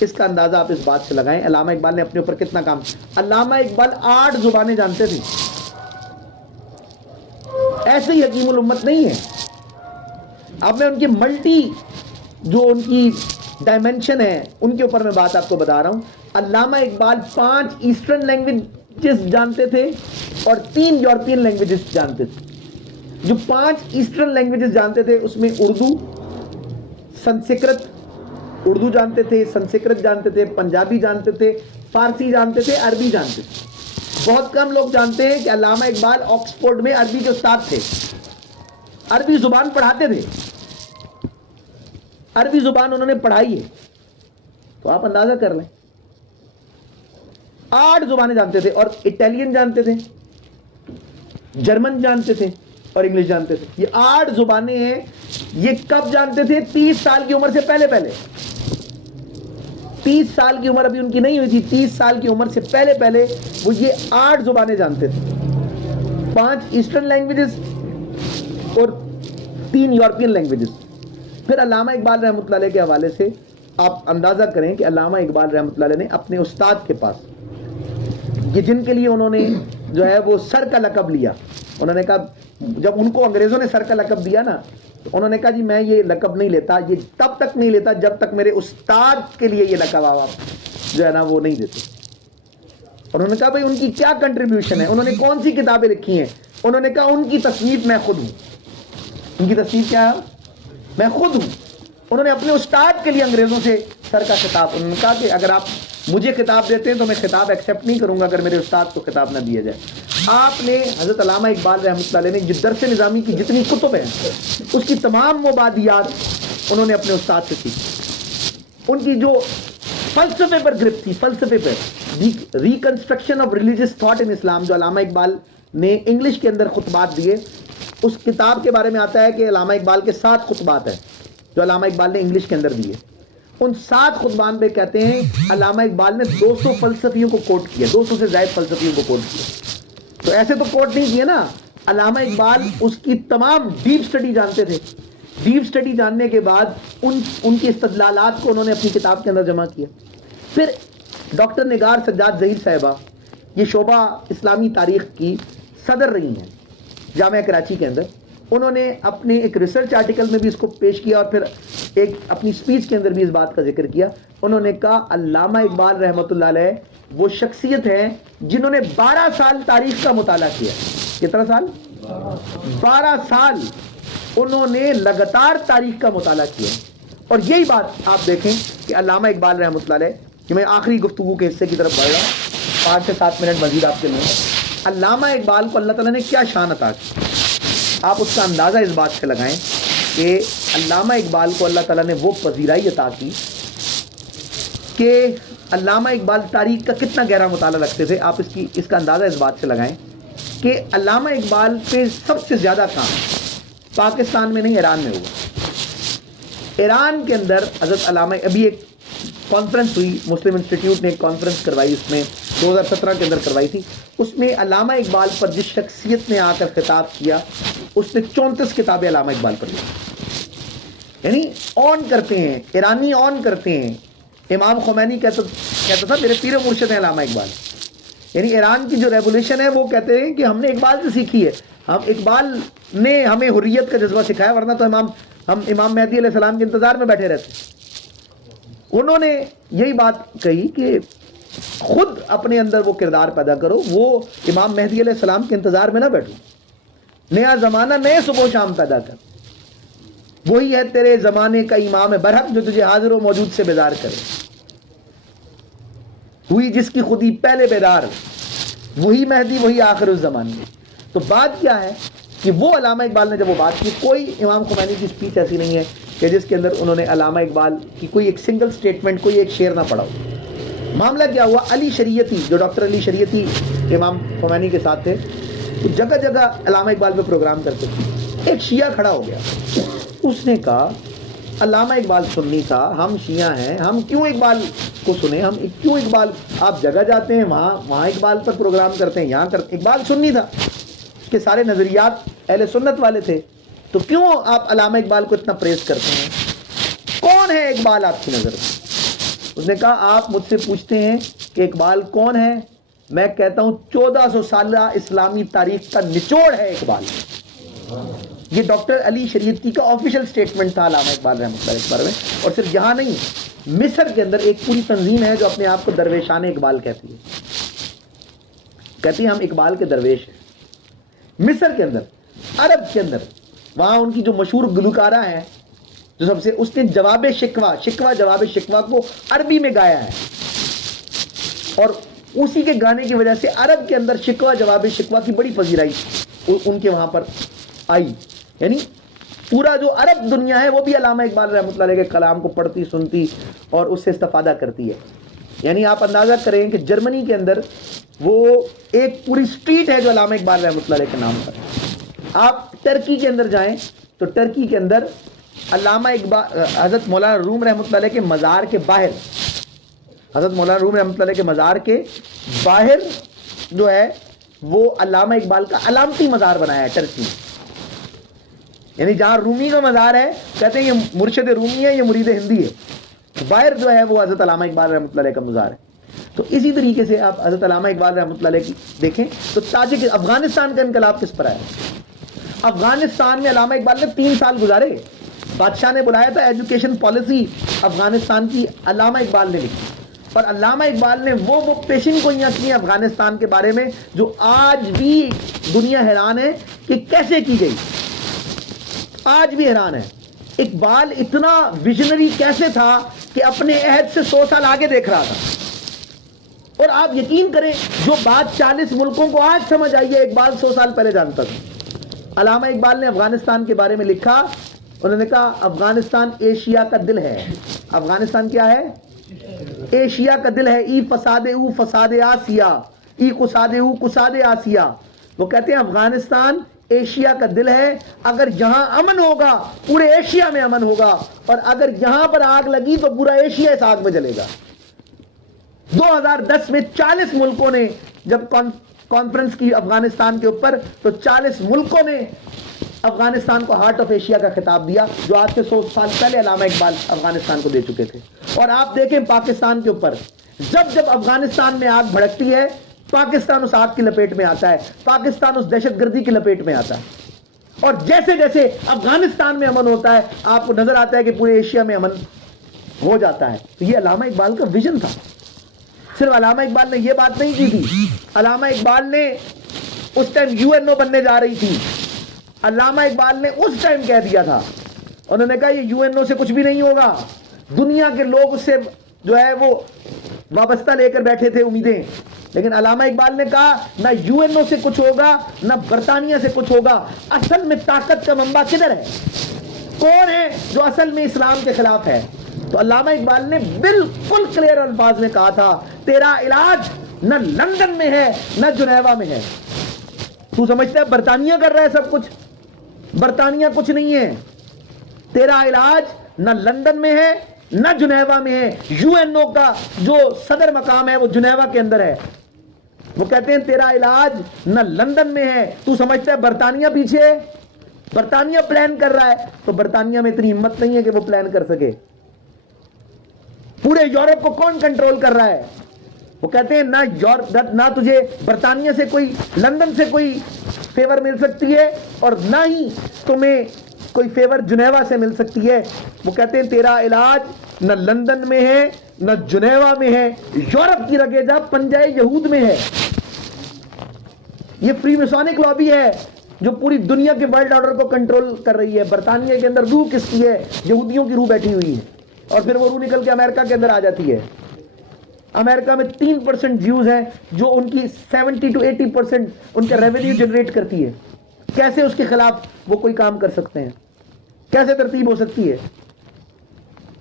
اس کا اندازہ آپ اس بات سے لگائیں علامہ اقبال نے اپنے اوپر کتنا کام. علامہ اقبال 8 زبانیں جانتے تھے. ایسے ہی حکیم الامت نہیں ہے. اب میں ان کی ملٹی جو ان کی ڈائمینشن ہے ان کے اوپر میں بات آپ کو بتا رہا ہوں. علامہ اقبال 5 ایسٹرن لینگویجز جانتے تھے اور 3 یورپین لینگویجز جانتے تھے. جو 5 ایسٹرن لینگویجز جانتے تھے اس میں اردو، سنسکرت، اردو جانتے تھے، سنسکرت جانتے تھے، پنجابی جانتے تھے، فارسی جانتے تھے، عربی جانتے تھے. بہت کم لوگ جانتے ہیں کہ علامہ اقبال آکسفورڈ میں عربی کے استاد تھے، عربی زبان پڑھاتے تھے، عربی زبان انہوں نے پڑھائی ہے. تو آپ اندازہ کر لیں 8 زبانیں جانتے تھے اور اٹالین جانتے تھے، جرمن جانتے تھے اور انگلش جانتے تھے. یہ 8 زبانیں ہیں. یہ کب جانتے تھے؟ 30 سال کی عمر سے پہلے. 30 سال کی عمر ابھی ان کی نہیں ہوئی تھی. 30 سال کی عمر سے پہلے وہ یہ 8 زبانیں جانتے تھے. 5 ایسٹرن لینگویجز اور 3 یورپین لینگویجز. پھر علامہ اقبال رحمۃ اللہ علیہ کے حوالے سے آپ اندازہ کریں کہ علامہ اقبال رحمۃ اللہ علیہ نے اپنے استاد کے پاس، کہ جن کے لیے انہوں نے جو ہے وہ سر کا لقب لیا، انہوں نے کہا جب ان کو انگریزوں نے سر کا لقب دیا نا تو انہوں نے کہا جی میں یہ لقب نہیں لیتا، یہ تب تک نہیں لیتا جب تک میرے استاد کے لیے یہ لقب آپ جو ہے نا وہ نہیں دیتے. اور انہوں نے کہا بھائی ان کی کیا کنٹریبیوشن ہے، انہوں نے کون سی کتابیں لکھی ہیں. انہوں نے کہا ان کی تصنیف میں خود ہوں. ان کی تصنیف کیا ہے؟ میں خود ہوں. انہوں نے اپنے استاد کے لیے انگریزوں سے سر کا خطاب، انہوں نے کہا کہ اگر آپ مجھے خطاب دیتے ہیں تو میں خطاب ایکسیپٹ نہیں کروں گا اگر میرے استاد کو خطاب نہ دیا جائے. آپ نے حضرت علامہ اقبال رحمۃ اللہ علیہ نے جو درس نظامی کی جتنی کتب ہیں اس کی تمام مبادیات انہوں نے اپنے استاد سے سیکھی. ان کی جو فلسفے پر گرفت تھی، فلسفے پر reconstruction of religious thought in Islam, جو علامہ اقبال نے انگلش کے اندر خطبات دیے، اس کتاب کے بارے میں آتا ہے کہ علامہ اقبال کے 7 خطبات ہیں جو علامہ اقبال نے انگلش کے اندر دیے. ان 7 خطبان پہ کہتے ہیں علامہ اقبال نے 200 فلسفیوں کو کوٹ کیا، 200 سے زائد فلسفیوں کو کوٹ کیا. تو ایسے تو کوٹ نہیں کیے نا، علامہ اقبال اس کی تمام ڈیپ سٹڈی جانتے تھے. ڈیپ سٹڈی جاننے کے بعد ان کی استدلالات کو انہوں نے اپنی کتاب کے اندر جمع کیا. پھر ڈاکٹر نگار سجاد ظہیر صاحبہ یہ شعبہ اسلامی تاریخ کی صدر رہی ہیں جامعہ کراچی کے اندر. انہوں نے اپنے ایک ریسرچ آرٹیکل میں بھی اس کو پیش کیا اور پھر ایک اپنی سپیچ کے اندر بھی اس بات کا ذکر کیا. انہوں نے کہا علامہ اقبال رحمۃ اللہ علیہ وہ شخصیت ہے جنہوں نے 12 سال تاریخ کا مطالعہ کیا. کتنا سال؟ 12 سال انہوں نے لگاتار تاریخ کا مطالعہ کیا. اور یہی بات آپ دیکھیں کہ علامہ اقبال رحمۃ اللہ علیہ، کہ میں آخری گفتگو کے حصے کی طرف بڑھ رہا ہوں، 5 سے 7 منٹ مزید آپ کے لیے. علامہ اقبال کو اللہ تعالیٰ نے کیا شان عطا کی، آپ اس کا اندازہ اس بات سے لگائیں کہ علامہ اقبال کو اللہ تعالیٰ نے وہ پذیرائی عطا کی کہ علامہ اقبال تاریخ کا کتنا گہرا مطالعہ رکھتے تھے. آپ اس کا اندازہ اس بات سے لگائیں کہ علامہ اقبال پہ سب سے زیادہ کام پاکستان میں نہیں ایران میں ہوا. ایران کے اندر حضرت علامہ، ابھی ایک کانفرنس ہوئی، مسلم انسٹیٹیوٹ نے ایک کانفرنس کروائی، اس میں 2017 کے اندر کروائی تھی. اس میں علامہ اقبال پر جس شخصیت نے آ کر خطاب کیا اس نے 34 کتابیں علامہ اقبال پر لکھی. یعنی آن کرتے ہیں، ایرانی آن کرتے ہیں. امام خمینی کہتا تھا میرے پیر و مرشد ہیں علامہ اقبال. یعنی ایران کی جو ریولیوشن ہے وہ کہتے ہیں کہ ہم نے اقبال سے سیکھی ہے، ہم اقبال نے ہمیں حریت کا جذبہ سکھایا، ورنہ تو ہم امام مہدی علیہ السلام کے انتظار میں بیٹھے رہتے. انہوں نے یہی بات کہی کہ خود اپنے اندر وہ کردار پیدا کرو، وہ امام مہدی علیہ السلام کے انتظار میں نہ بیٹھو. نیا زمانہ نئے صبح و شام پیدا کر، وہی ہے تیرے زمانے کا امام برحق جو تجھے حاضر و موجود سے بیدار کرے. ہوئی جس کی خودی پہلے بیدار، وہی مہدی وہی آخر الزمان. تو بات کیا ہے کہ وہ علامہ اقبال نے جب وہ بات کی، کوئی امام خمینی کی اسپیچ ایسی نہیں ہے کہ جس کے اندر انہوں نے علامہ اقبال کی کوئی ایک سنگل سٹیٹمنٹ، کوئی ایک شعر نہ پڑھا ہو. معاملہ کیا ہوا، علی شریعتی جو ڈاکٹر علی شریعتی امام خمینی کے ساتھ تھے، تو جگہ جگہ علامہ اقبال پہ پروگرام کرتے تھے. ایک شیعہ کھڑا ہو گیا، اس نے کہا علامہ اقبال سنی تھا، ہم شیعہ ہیں، ہم کیوں اقبال کو سنیں، ہم کیوں اقبال، آپ جگہ جاتے ہیں وہاں اقبال پر پروگرام کرتے ہیں، یہاں کرتے. اقبال سنی تھا، اس کے سارے نظریات اہل سنت والے تھے، تو کیوں آپ علامہ اقبال کو اتنا پریز کرتے ہیں؟ کون ہے اقبال آپ کی نظر میں؟ اس نے کہا آپ مجھ سے پوچھتے ہیں کہ اقبال کون ہے، میں کہتا ہوں 1400 سالہ اسلامی تاریخ کا نچوڑ ہے اقبال۔ یہ ڈاکٹر علی شریعتی کا آفیشیل سٹیٹمنٹ تھا علامہ اقبال رحمۃ اللہ علیہ کے بارے میں۔ اور صرف یہاں نہیں، مصر کے اندر ایک پوری تنظیم ہے جو اپنے آپ کو درویشان اقبال کہتی ہے، کہتی ہے ہم اقبال کے درویش ہیں۔ مصر کے اندر، عرب کے اندر، وہاں ان کی جو مشہور گلوکارہ ہیں جو سب سے، اس نے جواب شکوہ جواب شکوہ کو عربی میں گایا ہے، اور اسی کے گانے کی وجہ سے عرب کے اندر شکوہ جواب شکوہ کی بڑی پذیرائی ان کے وہاں پر آئی۔ یعنی پورا جو عرب دنیا ہے وہ بھی علامہ اقبال رحمۃ اللہ علیہ کے کلام کو پڑھتی، سنتی اور اس سے استفادہ کرتی ہے۔ یعنی آپ اندازہ کریں کہ جرمنی کے اندر وہ ایک پوری سٹریٹ ہے جو علامہ اقبال رحمۃ اللہ علیہ کے نام پر ہے۔ آپ ٹرکی کے اندر جائیں تو ٹرکی کے اندر علامہ اقبال، حضرت مولانا روم رحمۃ اللہ علیہ کے مزار کے باہر، حضرت مولانا روم رحمۃ اللہ علیہ کے مزار کے باہر جو ہے وہ علامہ اقبال کا علامتی مزار بنایا ہے ٹرکی۔ یعنی جہاں رومی کا مزار ہے کہتے ہیں یہ مرشد رومی ہے، یہ مرید ہندی ہے، باہر جو ہے وہ حضرت علامہ اقبال رحمۃ اللہ علیہ کا مزار ہے۔ تو اسی طریقے سے آپ حضرت علامہ اقبال رحمۃ اللہ علیہ کی دیکھیں تو تاجک افغانستان کا انقلاب کس پر آیا؟ افغانستان میں علامہ اقبال نے 3 سال گزارے، بادشاہ نے بلایا تھا، ایجوکیشن پالیسی افغانستان کی علامہ اقبال نے لکھی، اور علامہ اقبال نے وہ پیشن گوئیاں کی افغانستان کے بارے میں جو آج بھی دنیا حیران ہے کہ کیسے کی گئی، آج بھی حیران ہے۔ اقبال اتنا ویژنری کیسے تھا کہ اپنے عہد سے 100 سال آگے دیکھ رہا تھا، اور آپ یقین کریں جو بات 40 ملکوں کو آج سمجھ آئی ہے اقبال 100 سال پہلے جانتا تھا۔ علامہ اقبال نے افغانستان کے بارے میں لکھا، انہوں نے کہا افغانستان ایشیا کا دل ہے۔ افغانستان کیا ہے؟ ایشیا کا دل ہے۔ ای فساد او فساد آسیا، ای قصاد او قصاد آسیا۔ وہ کہتے ہیں افغانستان ایشیا کا دل ہے، اگر یہاں امن ہوگا پورے ایشیا میں امن ہوگا، اور اگر یہاں پر آگ لگی تو پورا ایشیا اس آگ میں جلے گا۔ 2010 میں 40 ملکوں نے جب کانفرنس کی افغانستان کے اوپر، تو 40 ملکوں نے افغانستان کو ہارٹ آف ایشیا کا خطاب دیا، جو آج سے 100 سال پہلے علامہ اقبال افغانستان کو دے چکے تھے۔ اور آپ دیکھیں پاکستان کے اوپر جب افغانستان میں آگ بھڑکتی ہے، پاکستان اس آگ کی لپیٹ میں آتا ہے، پاکستان اس دہشت گردی کی لپیٹ میں آتا ہے، اور جیسے جیسے افغانستان میں امن ہوتا ہے آپ کو نظر آتا ہے کہ پورے ایشیا میں امن ہو جاتا ہے۔ تو یہ علامہ اقبال کا ویژن تھا۔ صرف علامہ اقبال نے یہ بات نہیں کی تھی، علامہ اقبال نے اس ٹائم UNO بننے جا رہی تھی، علامہ اقبال نے اس ٹائم کہہ دیا تھا، انہوں نے کہا یہ UNO سے کچھ بھی نہیں ہوگا، دنیا کے لوگ اس سے جو ہے وہ وابستہ لے کر بیٹھے تھے امیدیں، لیکن علامہ اقبال نے کہا نہ UNO سے کچھ ہوگا نہ برطانیہ سے کچھ ہوگا، اصل میں طاقت کا منبع کدھر ہے، کون ہے جو اصل میں اسلام کے خلاف ہے؟ تو علامہ اقبال نے بالکل کلیئر الفاظ میں کہا تھا تیرا علاج نہ لندن میں ہے نہ جنیوا میں ہے۔ تو سمجھتا ہے برطانیہ کر رہا ہے سب کچھ؟ برطانیہ کچھ نہیں ہے، تیرا علاج نہ لندن میں ہے نہ جنیوا میں ہے۔ UNO کا جو صدر مقام ہے وہ جنیوا کے اندر ہے، وہ کہتے ہیں تیرا علاج نہ لندن میں ہے۔ تو سمجھتا ہے برطانیہ پیچھے ہے؟ برطانیہ پلان کر رہا ہے، تو برطانیہ میں اتنی ہمت نہیں ہے کہ وہ پلان کر سکے۔ پورے یورپ کو کون کنٹرول کر رہا ہے؟ وہ کہتے ہیں نہ تجھے برطانیہ سے کوئی، لندن سے کوئی فیور مل سکتی ہے، اور نہ ہی تمہیں کوئی فیور جنیوا سے مل سکتی ہے۔ وہ کہتے ہیں تیرا علاج نہ لندن میں ہے نہ جنیوا میں ہے، یورپ کی رگے جا پنجہ یہود میں ہے۔ یہ فری میسونک لابی ہے جو پوری دنیا کے ورلڈ آرڈر کو کنٹرول کر رہی ہے۔ برطانیہ کے اندر روح کس کی ہے؟ یہودیوں کی روح بیٹھی ہوئی ہے، اور پھر وہ روح نکل کے امریکہ کے اندر آ جاتی ہے۔ امریکہ میں 3% جیوز ہیں جو ان کی 70 to 80% ان کا ریونیو جنریٹ کرتی ہے۔ کیسے اس کے خلاف وہ کوئی کام کر سکتے ہیں؟ کیسے ترتیب ہو سکتی ہے؟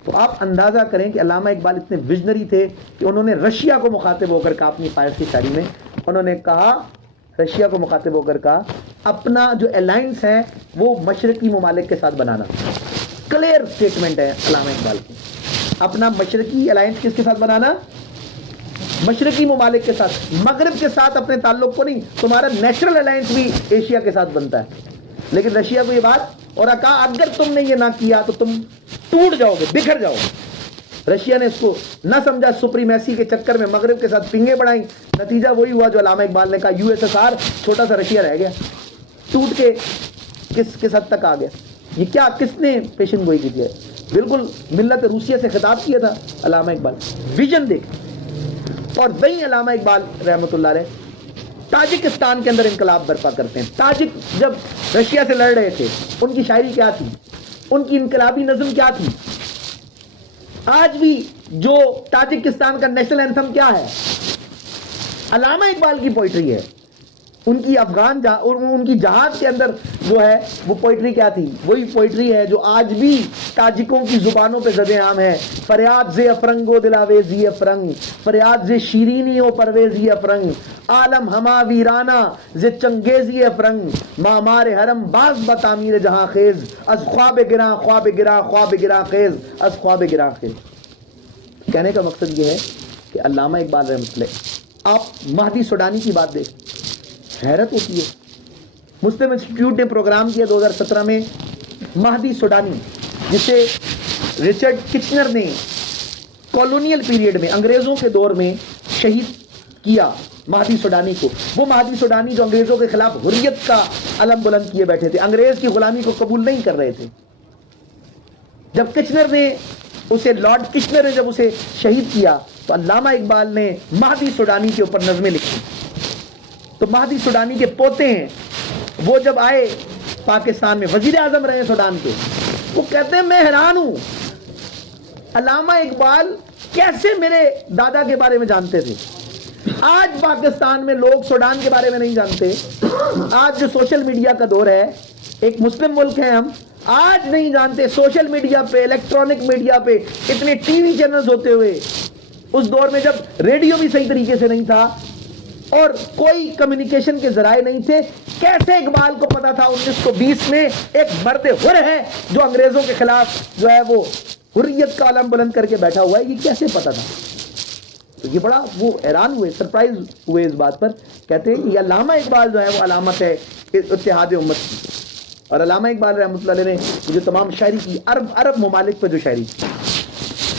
تو آپ اندازہ کریں کہ علامہ اقبال اتنے ویژنری تھے کہ انہوں نے رشیا کو مخاطب ہو کر کہا اپنی فائز کی شاعری میں، انہوں نے کہا، رشیا کو مخاطب ہو کر کہا اپنا جو الائنس ہے وہ مشرقی ممالک کے ساتھ بنانا۔ کلیئر سٹیٹمنٹ ہے علامہ اقبال کی، اپنا مشرقی الائنس کس کے ساتھ بنانا؟ مشرقی ممالک کے ساتھ، مغرب کے ساتھ اپنے تعلق کو نہیں، تمہارا نیچرل الائنس بھی ایشیا کے ساتھ بنتا ہے۔ لیکن رشیا کو یہ بات، اور کہا اگر تم نے یہ نہ کیا تو تم ٹوٹ جاؤ گے، بکھر جاؤ گے۔ رشیا نے اس کو نہ سمجھا, سپریمیسی کے چکر میں مغرب کے ساتھ پنگے بڑھائیں, نتیجہ وہی ہوا جو علامہ اقبال نے کہا, یو ایس ایس آر چھوٹا سا رشیا رہ گیا, ٹوٹ کے کس حد تک آ گیا. یہ کیا, کس نے پیشن گوئی کی ہے؟ بالکل ملت روسیہ سے خطاب کیا تھا علامہ اقبال, ویژن دیکھ. اور وہی علامہ اقبال رحمۃ اللہ علیہ تاجکستان کے اندر انقلاب برپا کرتے ہیں. تاجک جب رشیا سے لڑ رہے تھے, ان کی شاعری کیا تھی, ان کی انقلابی نظم کیا تھی. آج بھی جو تاجکستان کا نیشنل اینتھم کیا ہے, علامہ اقبال کی پوئٹری ہے. ان کی ان کی جہاد کے اندر جو ہے وہ پوئٹری کیا تھی, وہی پوئٹری ہے جو آج بھی تاجکوں کی زبانوں پہ زد عام ہے. فریاد ز افرنگ و دلاویزی افرنگ, فریاد ز شیرینی و پرویزی افرنگ, عالم ہما ویرانہ ز چنگیزی افرنگ, معمار حرم باز بتامیر جہاں خیز, از خواب گراں خواب گراں خواب گراں خیز, از خواب گراں خیز. کہنے کا مقصد یہ ہے کہ علامہ اقبال رحمۃ اللہ, آپ مہدی سوڈانی کی بات دیکھ, حیرت ہوتی ہے. مسلم انسٹیٹیوٹ نے پروگرام کیا 2017 میں, مہدی سوڈانی, جسے رچرڈ کچنر نے کالونیل پیریڈ میں, انگریزوں کے دور میں شہید کیا مہدی سوڈانی کو. وہ مہدی سوڈانی جو انگریزوں کے خلاف حریت کا علم بلند کیے بیٹھے تھے, انگریز کی غلامی کو قبول نہیں کر رہے تھے. جب کچنر نے اسے, لارڈ کچنر نے جب اسے شہید کیا, تو علامہ اقبال نے مہدی سوڈانی کے اوپر نظمیں لکھی. تو مہدی سوڈانی کے پوتے ہیں, وہ جب آئے پاکستان میں, وزیر اعظم رہے سوڈان کے, وہ کہتے ہیں میں حیران ہوں علامہ اقبال کیسے میرے دادا کے بارے میں جانتے تھے. آج پاکستان میں لوگ سوڈان کے بارے میں نہیں جانتے. آج جو سوشل میڈیا کا دور ہے, ایک مسلم ملک ہے ہم, آج نہیں جانتے. سوشل میڈیا پہ, الیکٹرانک میڈیا پہ اتنے ٹی وی چینلز ہوتے ہوئے, اس دور میں جب ریڈیو بھی صحیح طریقے سے نہیں تھا اور کوئی کمیونیکیشن کے ذرائع نہیں تھے, کیسے اقبال کو پتا تھا 1920 میں ایک مرد حر ہے جو انگریزوں کے خلاف جو ہے وہ حریت کا علم بلند کر کے بیٹھا ہوا ہے, یہ کیسے پتا تھا؟ تو یہ بڑا وہ حیران ہوئے, سرپرائز ہوئے اس بات پر. کہتے ہیں کہ یہ علامہ اقبال جو ہے وہ علامت ہے اتحاد امت کی. اور علامہ اقبال رحمۃ اللہ علیہ نے جو تمام شاعری کی, عرب ممالک پہ جو شاعری کی,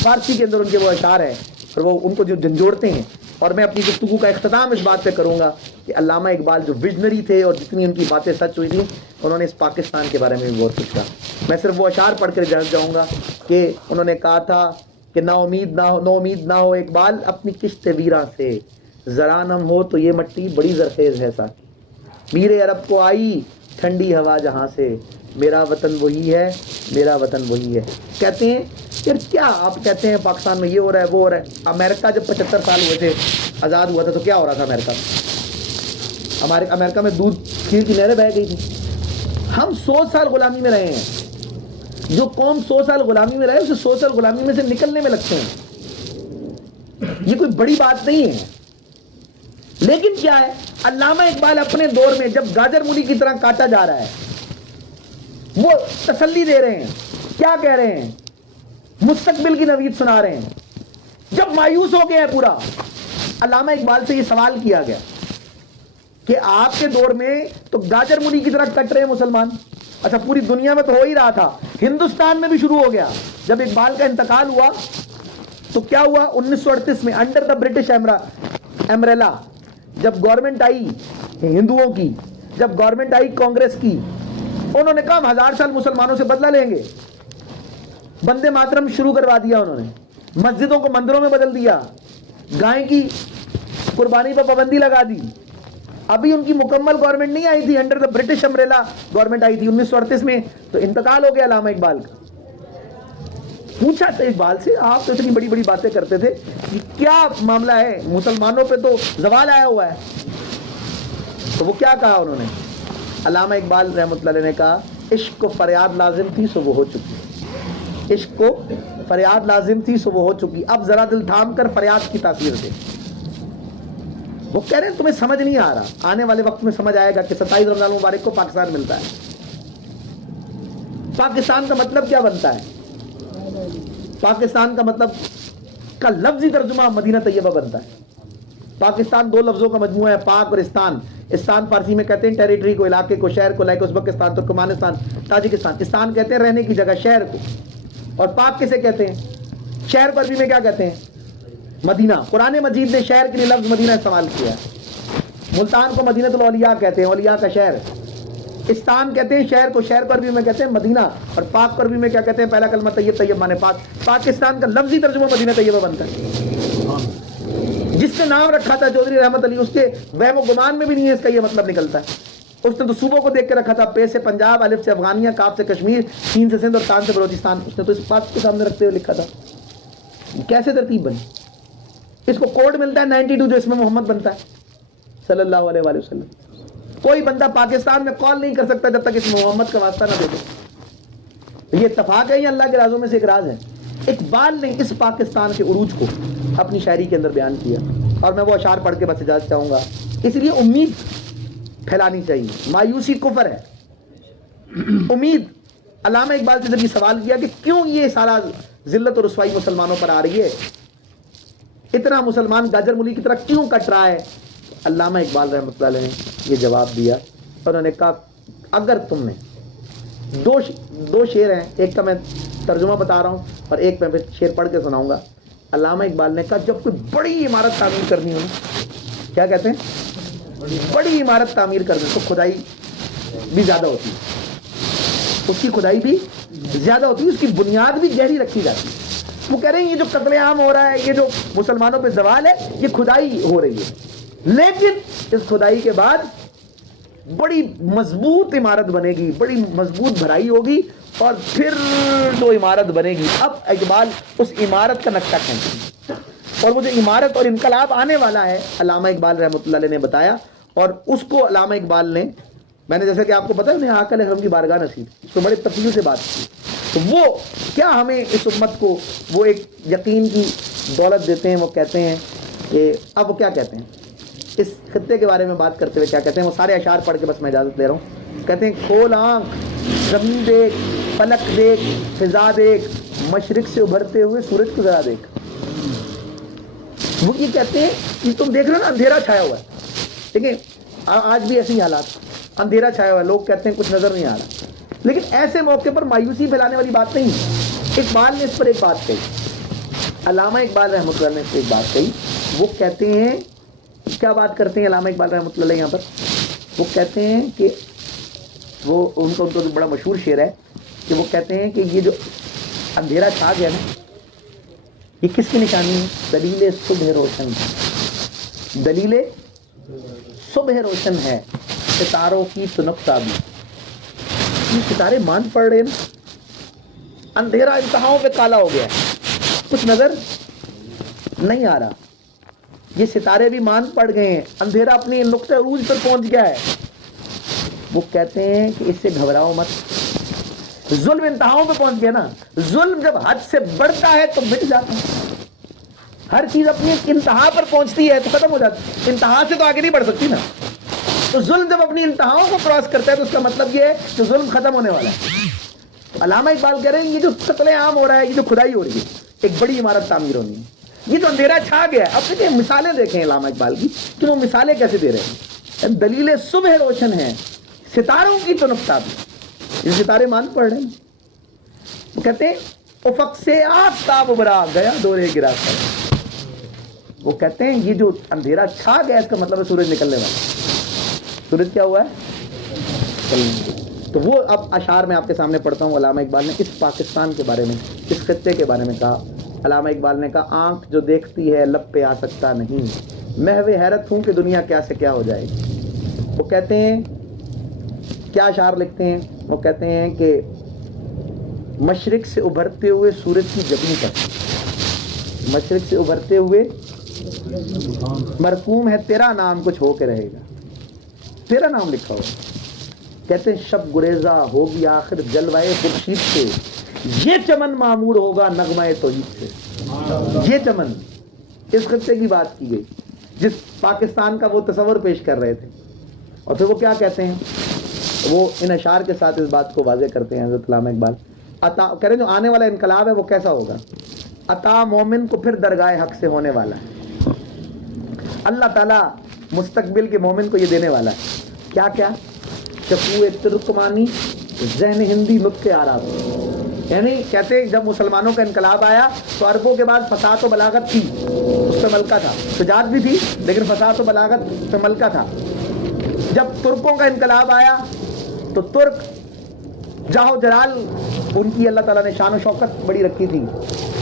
فارسی کے اندر ان کے وہ اشعار ہیں, اور وہ ان کو جو جھنجھوڑتے ہیں. اور میں اپنی گفتگو کا اختتام اس بات پہ کروں گا کہ علامہ اقبال جو ویژنری تھے, اور جتنی ان کی باتیں سچ ہوئی تھیں, انہوں نے اس پاکستان کے بارے میں بھی بہت کچھ کہا. میں صرف وہ اشعار پڑھ کر جان جاؤں گا کہ انہوں نے کہا تھا کہ نا امید نہ ہو اقبال اپنی کشت ویراں سے, ذرا نم ہو تو یہ مٹی بڑی زرخیز ہے ساتھی, میرے عرب کو آئی ٹھنڈی ہوا جہاں سے, میرا وطن وہی ہے, میرا وطن وہی ہے. کہتے ہیں پھر کیا آپ کہتے ہیں پاکستان میں یہ ہو رہا ہے وہ ہو رہا ہے. امریکہ جب 75 سال ہوئے تھے, آزاد ہوا تھا, تو کیا ہو رہا تھا امریکہ میں؟ ہمارے امریکہ میں دودھ کھیر کی نہریں بہہ گئی تھی. ہم 100 سال غلامی میں رہے ہیں. جو قوم 100 سال غلامی میں رہے, اسے 100 سال غلامی میں سے نکلنے میں لگتے ہیں. یہ کوئی بڑی بات نہیں ہے. لیکن کیا ہے, علامہ اقبال اپنے دور میں جب گاجر مولی کی طرح کاٹا جا رہا ہے, وہ تسلی دے رہے ہیں. کیا کہہ رہے ہیں؟ مستقبل کی نوید سنا رہے ہیں. جب مایوس ہو گئے ہیں پورا, علامہ اقبال سے یہ سوال کیا گیا کہ آپ کے دور میں تو گاجر مولی کی طرح کٹ رہے ہیں مسلمان. اچھا, پوری دنیا میں تو ہو ہی رہا تھا, ہندوستان میں بھی شروع ہو گیا. جب اقبال کا انتقال ہوا تو کیا ہوا 1938 میں, انڈر دا برٹش امبریلا, جب گورنمنٹ آئی ہندوؤں کی, جب گورنمنٹ آئی کانگریس کی, انہوں نے کہا ہم 1000 سال مسلمانوں سے بدلہ لیں گے. بندے ماترم شروع کروا دیا انہوں نے, مسجدوں کو مندروں میں بدل دیا, گائے کی قربانی پر پابندی لگا دی. ابھی ان کی مکمل گورنمنٹ نہیں آئی تھی, under the British umbrella government آئی تھی 1938 میں. تو انتقال ہو گیا علامہ اقبال کا. پوچھا تھا اقبال سے, آپ تو اتنی بڑی بڑی باتیں کرتے تھے, کہ کیا معاملہ ہے, مسلمانوں پہ تو زوال آیا ہوا ہے. تو وہ کیا کہا انہوں نے, علامہ اقبال رحمۃ اللہ علیہ نے کہا عشق کو فریاد لازم تھی سو وہ ہو چکی. عشق کو فریاد لازم تھی سو وہ ہو چکی, اب ذرا دل تھام کر فریاد کی تاثیر دے. وہ کہہ رہے ہیں تمہیں سمجھ نہیں آ رہا, آنے والے وقت میں سمجھ آئے گا کہ 27 رمضان مبارک کو پاکستان ملتا ہے. پاکستان کا مطلب کیا بنتا ہے؟ پاکستان کا مطلب کا لفظی ترجمہ مدینہ طیبہ بنتا ہے. پاکستان 2 لفظوں کا مجموعہ ہے, پاک اور استان. استان فارسی میں کہتے ہیں ٹیریٹری کو, علاقے کو, شہر کو, لائک ازبکستان, ترکمانستان, تاجکستان. استان کہتے ہیں رہنے کی جگہ, شہر کو. اور پاک کسے کہتے ہیں؟ شہر کو عربی میں کیا کہتے ہیں؟ مدینہ. قرآن مجید نے شہر کے لیے لفظ مدینہ استعمال کیا ہے. ملتان کو مدینۃ الاولیاء کہتے ہیں, اولیاء کا شہر. استان کہتے ہیں شہر کو عربی میں کہتے ہیں مدینہ. اور پاک کو عربی میں کیا کہتے ہیں؟ پہلا کلمہ طیب, طیب مانے پاک. پاکستان کا لفظی ترجمہ مدینہ طیبہ بنتا ہے. جس نے نام رکھا تھا چودھری رحمت علی, اس کے وہم و گمان میں بھی نہیں ہے اس کا یہ مطلب نکلتا ہے. اس نے تو صوبوں کو دیکھ کے رکھا تھا, پے سے پنجاب, الف سے افغانیہ, کاف سے کشمیر, سین سے سندھ اور تان سے بلوچستان. اس نے تو اس بات کے سامنے رکھتے ہوئے لکھا تھا. کیسے ترتیب بنی؟ اس کو کوڈ ملتا ہے 92 جو اس میں محمد بنتا ہے صلی اللہ علیہ وآلہ وسلم. کوئی بندہ پاکستان میں کال نہیں کر سکتا جب تک اس محمد کا واسطہ نہ دے دے. یہ اتفاق ہے یا اللہ کے رازوں میں سے ایک راز ہے؟ اقبال نے اس پاکستان کے عروج کو اپنی شاعری کے اندر بیان کیا, اور میں وہ اشعار پڑھ کے بس اجازت چاہوں گا. اس لیے امید پھیلانی چاہیے, مایوسی کفر ہے. امید. علامہ اقبال سے جب یہ سوال کیا کہ کیوں یہ سارا ذلت اور رسوائی مسلمانوں پر آ رہی ہے, اتنا مسلمان گاجر مولی کی طرح کیوں کٹ رہا ہے, علامہ اقبال رحمۃ اللہ علیہ نے یہ جواب دیا. انہوں نے کہا اگر تم نے دو شعر ہیں, ایک کا میں ترجمہ بتا رہا ہوں اور ایک میں شعر پڑھ کے سناؤں گا. علامہ اقبال نے کہا جب کوئی بڑی عمارت تعمیر کرنی ہو نا, کیا کہتے ہیں, بڑی عمارت تعمیر کرنی, تو کھدائی بھی زیادہ ہوتی ہے, اس کی کھدائی بھی زیادہ ہوتی ہے, اس کی بنیاد بھی گہری رکھی جاتی ہے. وہ کہہ رہے ہیں یہ جو قتل عام ہو رہا ہے, یہ جو مسلمانوں پہ زوال ہے, یہ کھدائی ہو رہی ہے, لیکن اس کھدائی کے بعد بڑی مضبوط عمارت بنے گی, بڑی مضبوط بھرائی ہوگی, اور پھر جو عمارت بنے گی. اب اقبال اس عمارت کا نقشہ کھینچتے ہیں, اور وہ جو عمارت اور انقلاب آنے والا ہے علامہ اقبال رحمۃ اللہ علیہ نے بتایا. اور اس کو علامہ اقبال نے, میں نے جیسے کہ آپ کو پتا ہے, انہیں آقا اکرم کی بارگاہ نصیب, اس کو بڑے تفصیل سے بات کی. تو وہ کیا ہمیں اس امت کو وہ ایک یقین کی دولت دیتے ہیں. وہ کہتے ہیں کہ اب وہ کیا کہتے ہیں اس خطے کے بارے میں بات کرتے ہوئے, کیا کہتے ہیں, وہ سارے اشعار پڑھ کے بس میں اجازت لے رہا ہوں. کہتے ہیں کھول آنکھ, زمین دیکھ, فلک دیکھ, فضا دیکھ, مشرق سے ابھرتے ہوئے سورج کو ذرا دیکھ. وہ یہ کہتے ہیں کہ تم دیکھ رہے ہو نا, اندھیرا چھایا ہوا ہے. دیکھیں آج بھی ایسے ہی حالات, اندھیرا چھایا ہوا ہے, لوگ کہتے ہیں کچھ نظر نہیں آ رہا, لیکن ایسے موقع پر مایوسی پھیلانے والی بات نہیں. اقبال نے اس پر ایک بات کہی, علامہ اقبال رحمۃ اللہ نے اس پر ایک بات کہی. وہ کہتے ہیں, کیا بات کرتے ہیں علامہ اقبال رحمۃ اللہ یہاں پر؟ وہ کہتے ہیں کہ وہ ان کو بڑا مشہور شعر ہے کہ وہ کہتے ہیں کہ یہ جو اندھیرا چھا گیا نا, یہ کس کی نشانی ہے؟ دلیل صبح روشن ہے, دلیل صبح روشن ہے, ستاروں کی تنک تابی. یہ ستارے مان پڑ رہے ہیں نا, اندھیرا انتہاؤں پہ کالا ہو گیا ہے, کچھ نظر نہیں آ رہا. یہ ستارے بھی مان پڑ گئے ہیں, اندھیرا اپنی نقطہ عروج پر پہنچ گیا ہے. وہ کہتے ہیں کہ اس سے گھبراؤ مت, ظلم انتہاؤں پہ پہنچ گیا نا. ظلم جب حد سے بڑھتا ہے تو مٹ جاتا ہے. ہر چیز اپنی انتہا پر پہنچتی ہے تو ختم ہو جاتی ہے, انتہا سے تو آگے نہیں بڑھ سکتی نا. تو ظلم جب اپنی انتہاؤں کو کراس کرتا ہے تو اس کا مطلب یہ ہے کہ ظلم ختم ہونے والا ہے. علامہ اقبال کہہ رہے ہیں یہ جو قتل عام ہو رہا ہے, یہ جو کھدائی ہو رہی ہے, ایک بڑی عمارت تعمیر ہونی ہے, یہ جو اندھیرا چھا گیا ہے. اب دیکھیں مثالیں دیکھیں علامہ اقبال کی کہ وہ مثالیں کیسے دے رہے ہیں. دلیل صبح روشن ہے, ستاروں کی تو نقطہ بھی, یہ ستارے مان پڑ رہے ہیں. وہ کہتے ہیں افق سے آفتاب ابھرا گیا دورے گرا کر. وہ کہتے ہیں یہ جو اندھیرا چھا گیا اس کا مطلب ہے سورج نکلنے والا. سورج کیا ہوا ہے؟ تو وہ اب اشعار میں آپ کے سامنے پڑھتا ہوں. علامہ اقبال نے اس پاکستان کے بارے میں, اس خطے کے بارے میں کہا. علامہ اقبال نے کہا آنکھ جو دیکھتی ہے لب پہ آ سکتا نہیں, محو حیرت ہوں کہ دنیا کیا سے کیا ہو جائے گی. وہ کہتے ہیں, کیا اشعار لکھتے ہیں, وہ کہتے ہیں کہ مشرق سے ابھرتے ہوئے سورج کی جبیں پر, مشرق سے ابھرتے ہوئے مرقوم ہے تیرا نام کچھ ہو کے رہے گا, تیرا نام لکھا ہو. کہتے ہیں شب گریزہ ہوگی آخر جلوائے خورشید سے, یہ چمن معمور ہوگا نغمہ توحید سے. یہ چمن, اس خطے کی بات کی گئی جس پاکستان کا وہ تصور پیش کر رہے تھے. اور پھر وہ کیا کہتے ہیں, وہ ان اشعار کے ساتھ اس بات کو واضح کرتے ہیں حضرت علامہ اقبال. عطا کہہ رہے ہیں جو آنے والا انقلاب ہے وہ کیسا ہوگا, عطا مومن کو پھر درگاہ حق سے ہونے والا ہے. اللہ تعالیٰ مستقبل کے مومن کو یہ دینے والا ہے. کیا کیا؟ شکوہ ترکمانی, ذہن ہندی, نطق عرب. یعنی کہتے ہیں جب مسلمانوں کا انقلاب آیا تو عربوں کے بعد فصاحت و بلاغت تھی، اس پہ ملکہ تھا، شجاعت بھی تھی لیکن فصاحت و بلاغت پہ ملکہ تھا۔ جب ترکوں کا انقلاب آیا تو ترک جاہ و جلال ان کی اللہ تعالیٰ نے شان و شوکت بڑی رکھی تھی،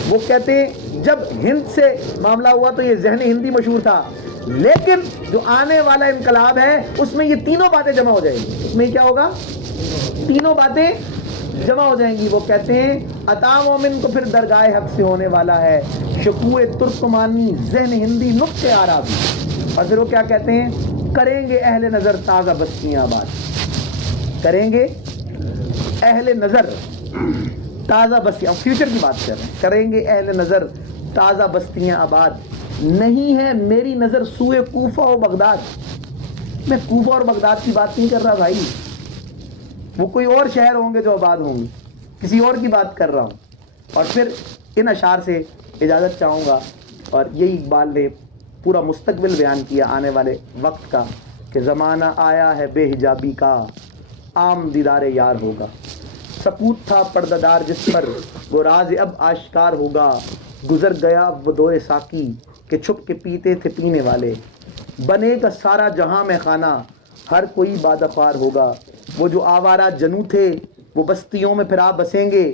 وہ کہتے ہیں جب ہند سے معاملہ ہوا تو یہ ذہن ہندی مشہور تھا، لیکن جو آنے والا انقلاب ہے اس میں یہ تینوں باتیں جمع ہو جائیں گی، اس میں کیا ہوگا؟ تینوں باتیں جمع ہو جائیں گی۔ وہ کہتے ہیں عطا مومن کو پھر درگاہ حق سے ہونے والا ہے شکوہ ترکمانی ذہن ہندی نقطۂ عربی۔ اور پھر وہ کیا کہتے ہیں؟ کریں گے اہل نظر تازہ بستیاں آباد، کریں گے اہل نظر تازہ بستیاں، فیوچر کی بات کر رہے ہیں، کریں گے اہل نظر تازہ بستیاں آباد، نہیں ہے میری نظر سوئے کوفہ و بغداد۔ میں کوفہ اور بغداد کی بات نہیں کر رہا بھائی، وہ کوئی اور شہر ہوں گے جو آباد ہوں گے، کسی اور کی بات کر رہا ہوں۔ اور پھر ان اشعار سے اجازت چاہوں گا، اور یہی اقبال نے پورا مستقبل بیان کیا آنے والے وقت کا کہ زمانہ آیا ہے بے حجابی کا، عام دیدار یار ہوگا، سکوت تھا پردہ دار جس پر وہ راز اب آشکار ہوگا، گزر گیا وہ دور ساقی کہ چھپ کے پیتے تھے پینے والے، بنے گا سارا جہاں میں خانہ ہر کوئی بادخوار ہوگا، وہ جو آوارہ جنو تھے وہ بستیوں میں پھر آ بسیں گے،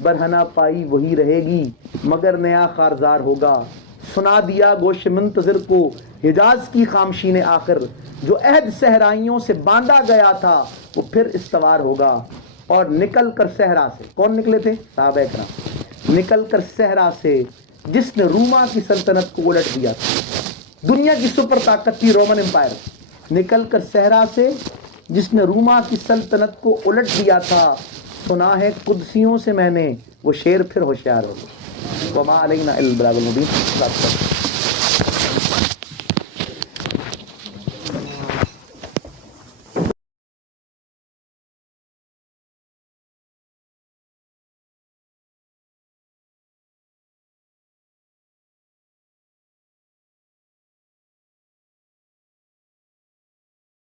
برہنہ پائی وہی رہے گی مگر نیا خارزار ہوگا، سنا دیا گوش منتظر کو حجاز کی خامشی نے آخر، جو عہد صحرائیوں سے باندھا گیا تھا وہ پھر استوار ہوگا، اور نکل کر صحرا سے، کون نکلے تھے؟ صحابہ کرام، نکل کر صحرا سے جس نے روما کی سلطنت کو الٹ دیا تھا، دنیا کی سپر طاقت تھی رومن امپائر، نکل کر صحرا سے جس نے روما کی سلطنت کو الٹ دیا تھا، سنا ہے قدسیوں سے میں نے وہ شیر پھر ہوشیار ہو گئے۔ وما علینا الا البلاغ المبین۔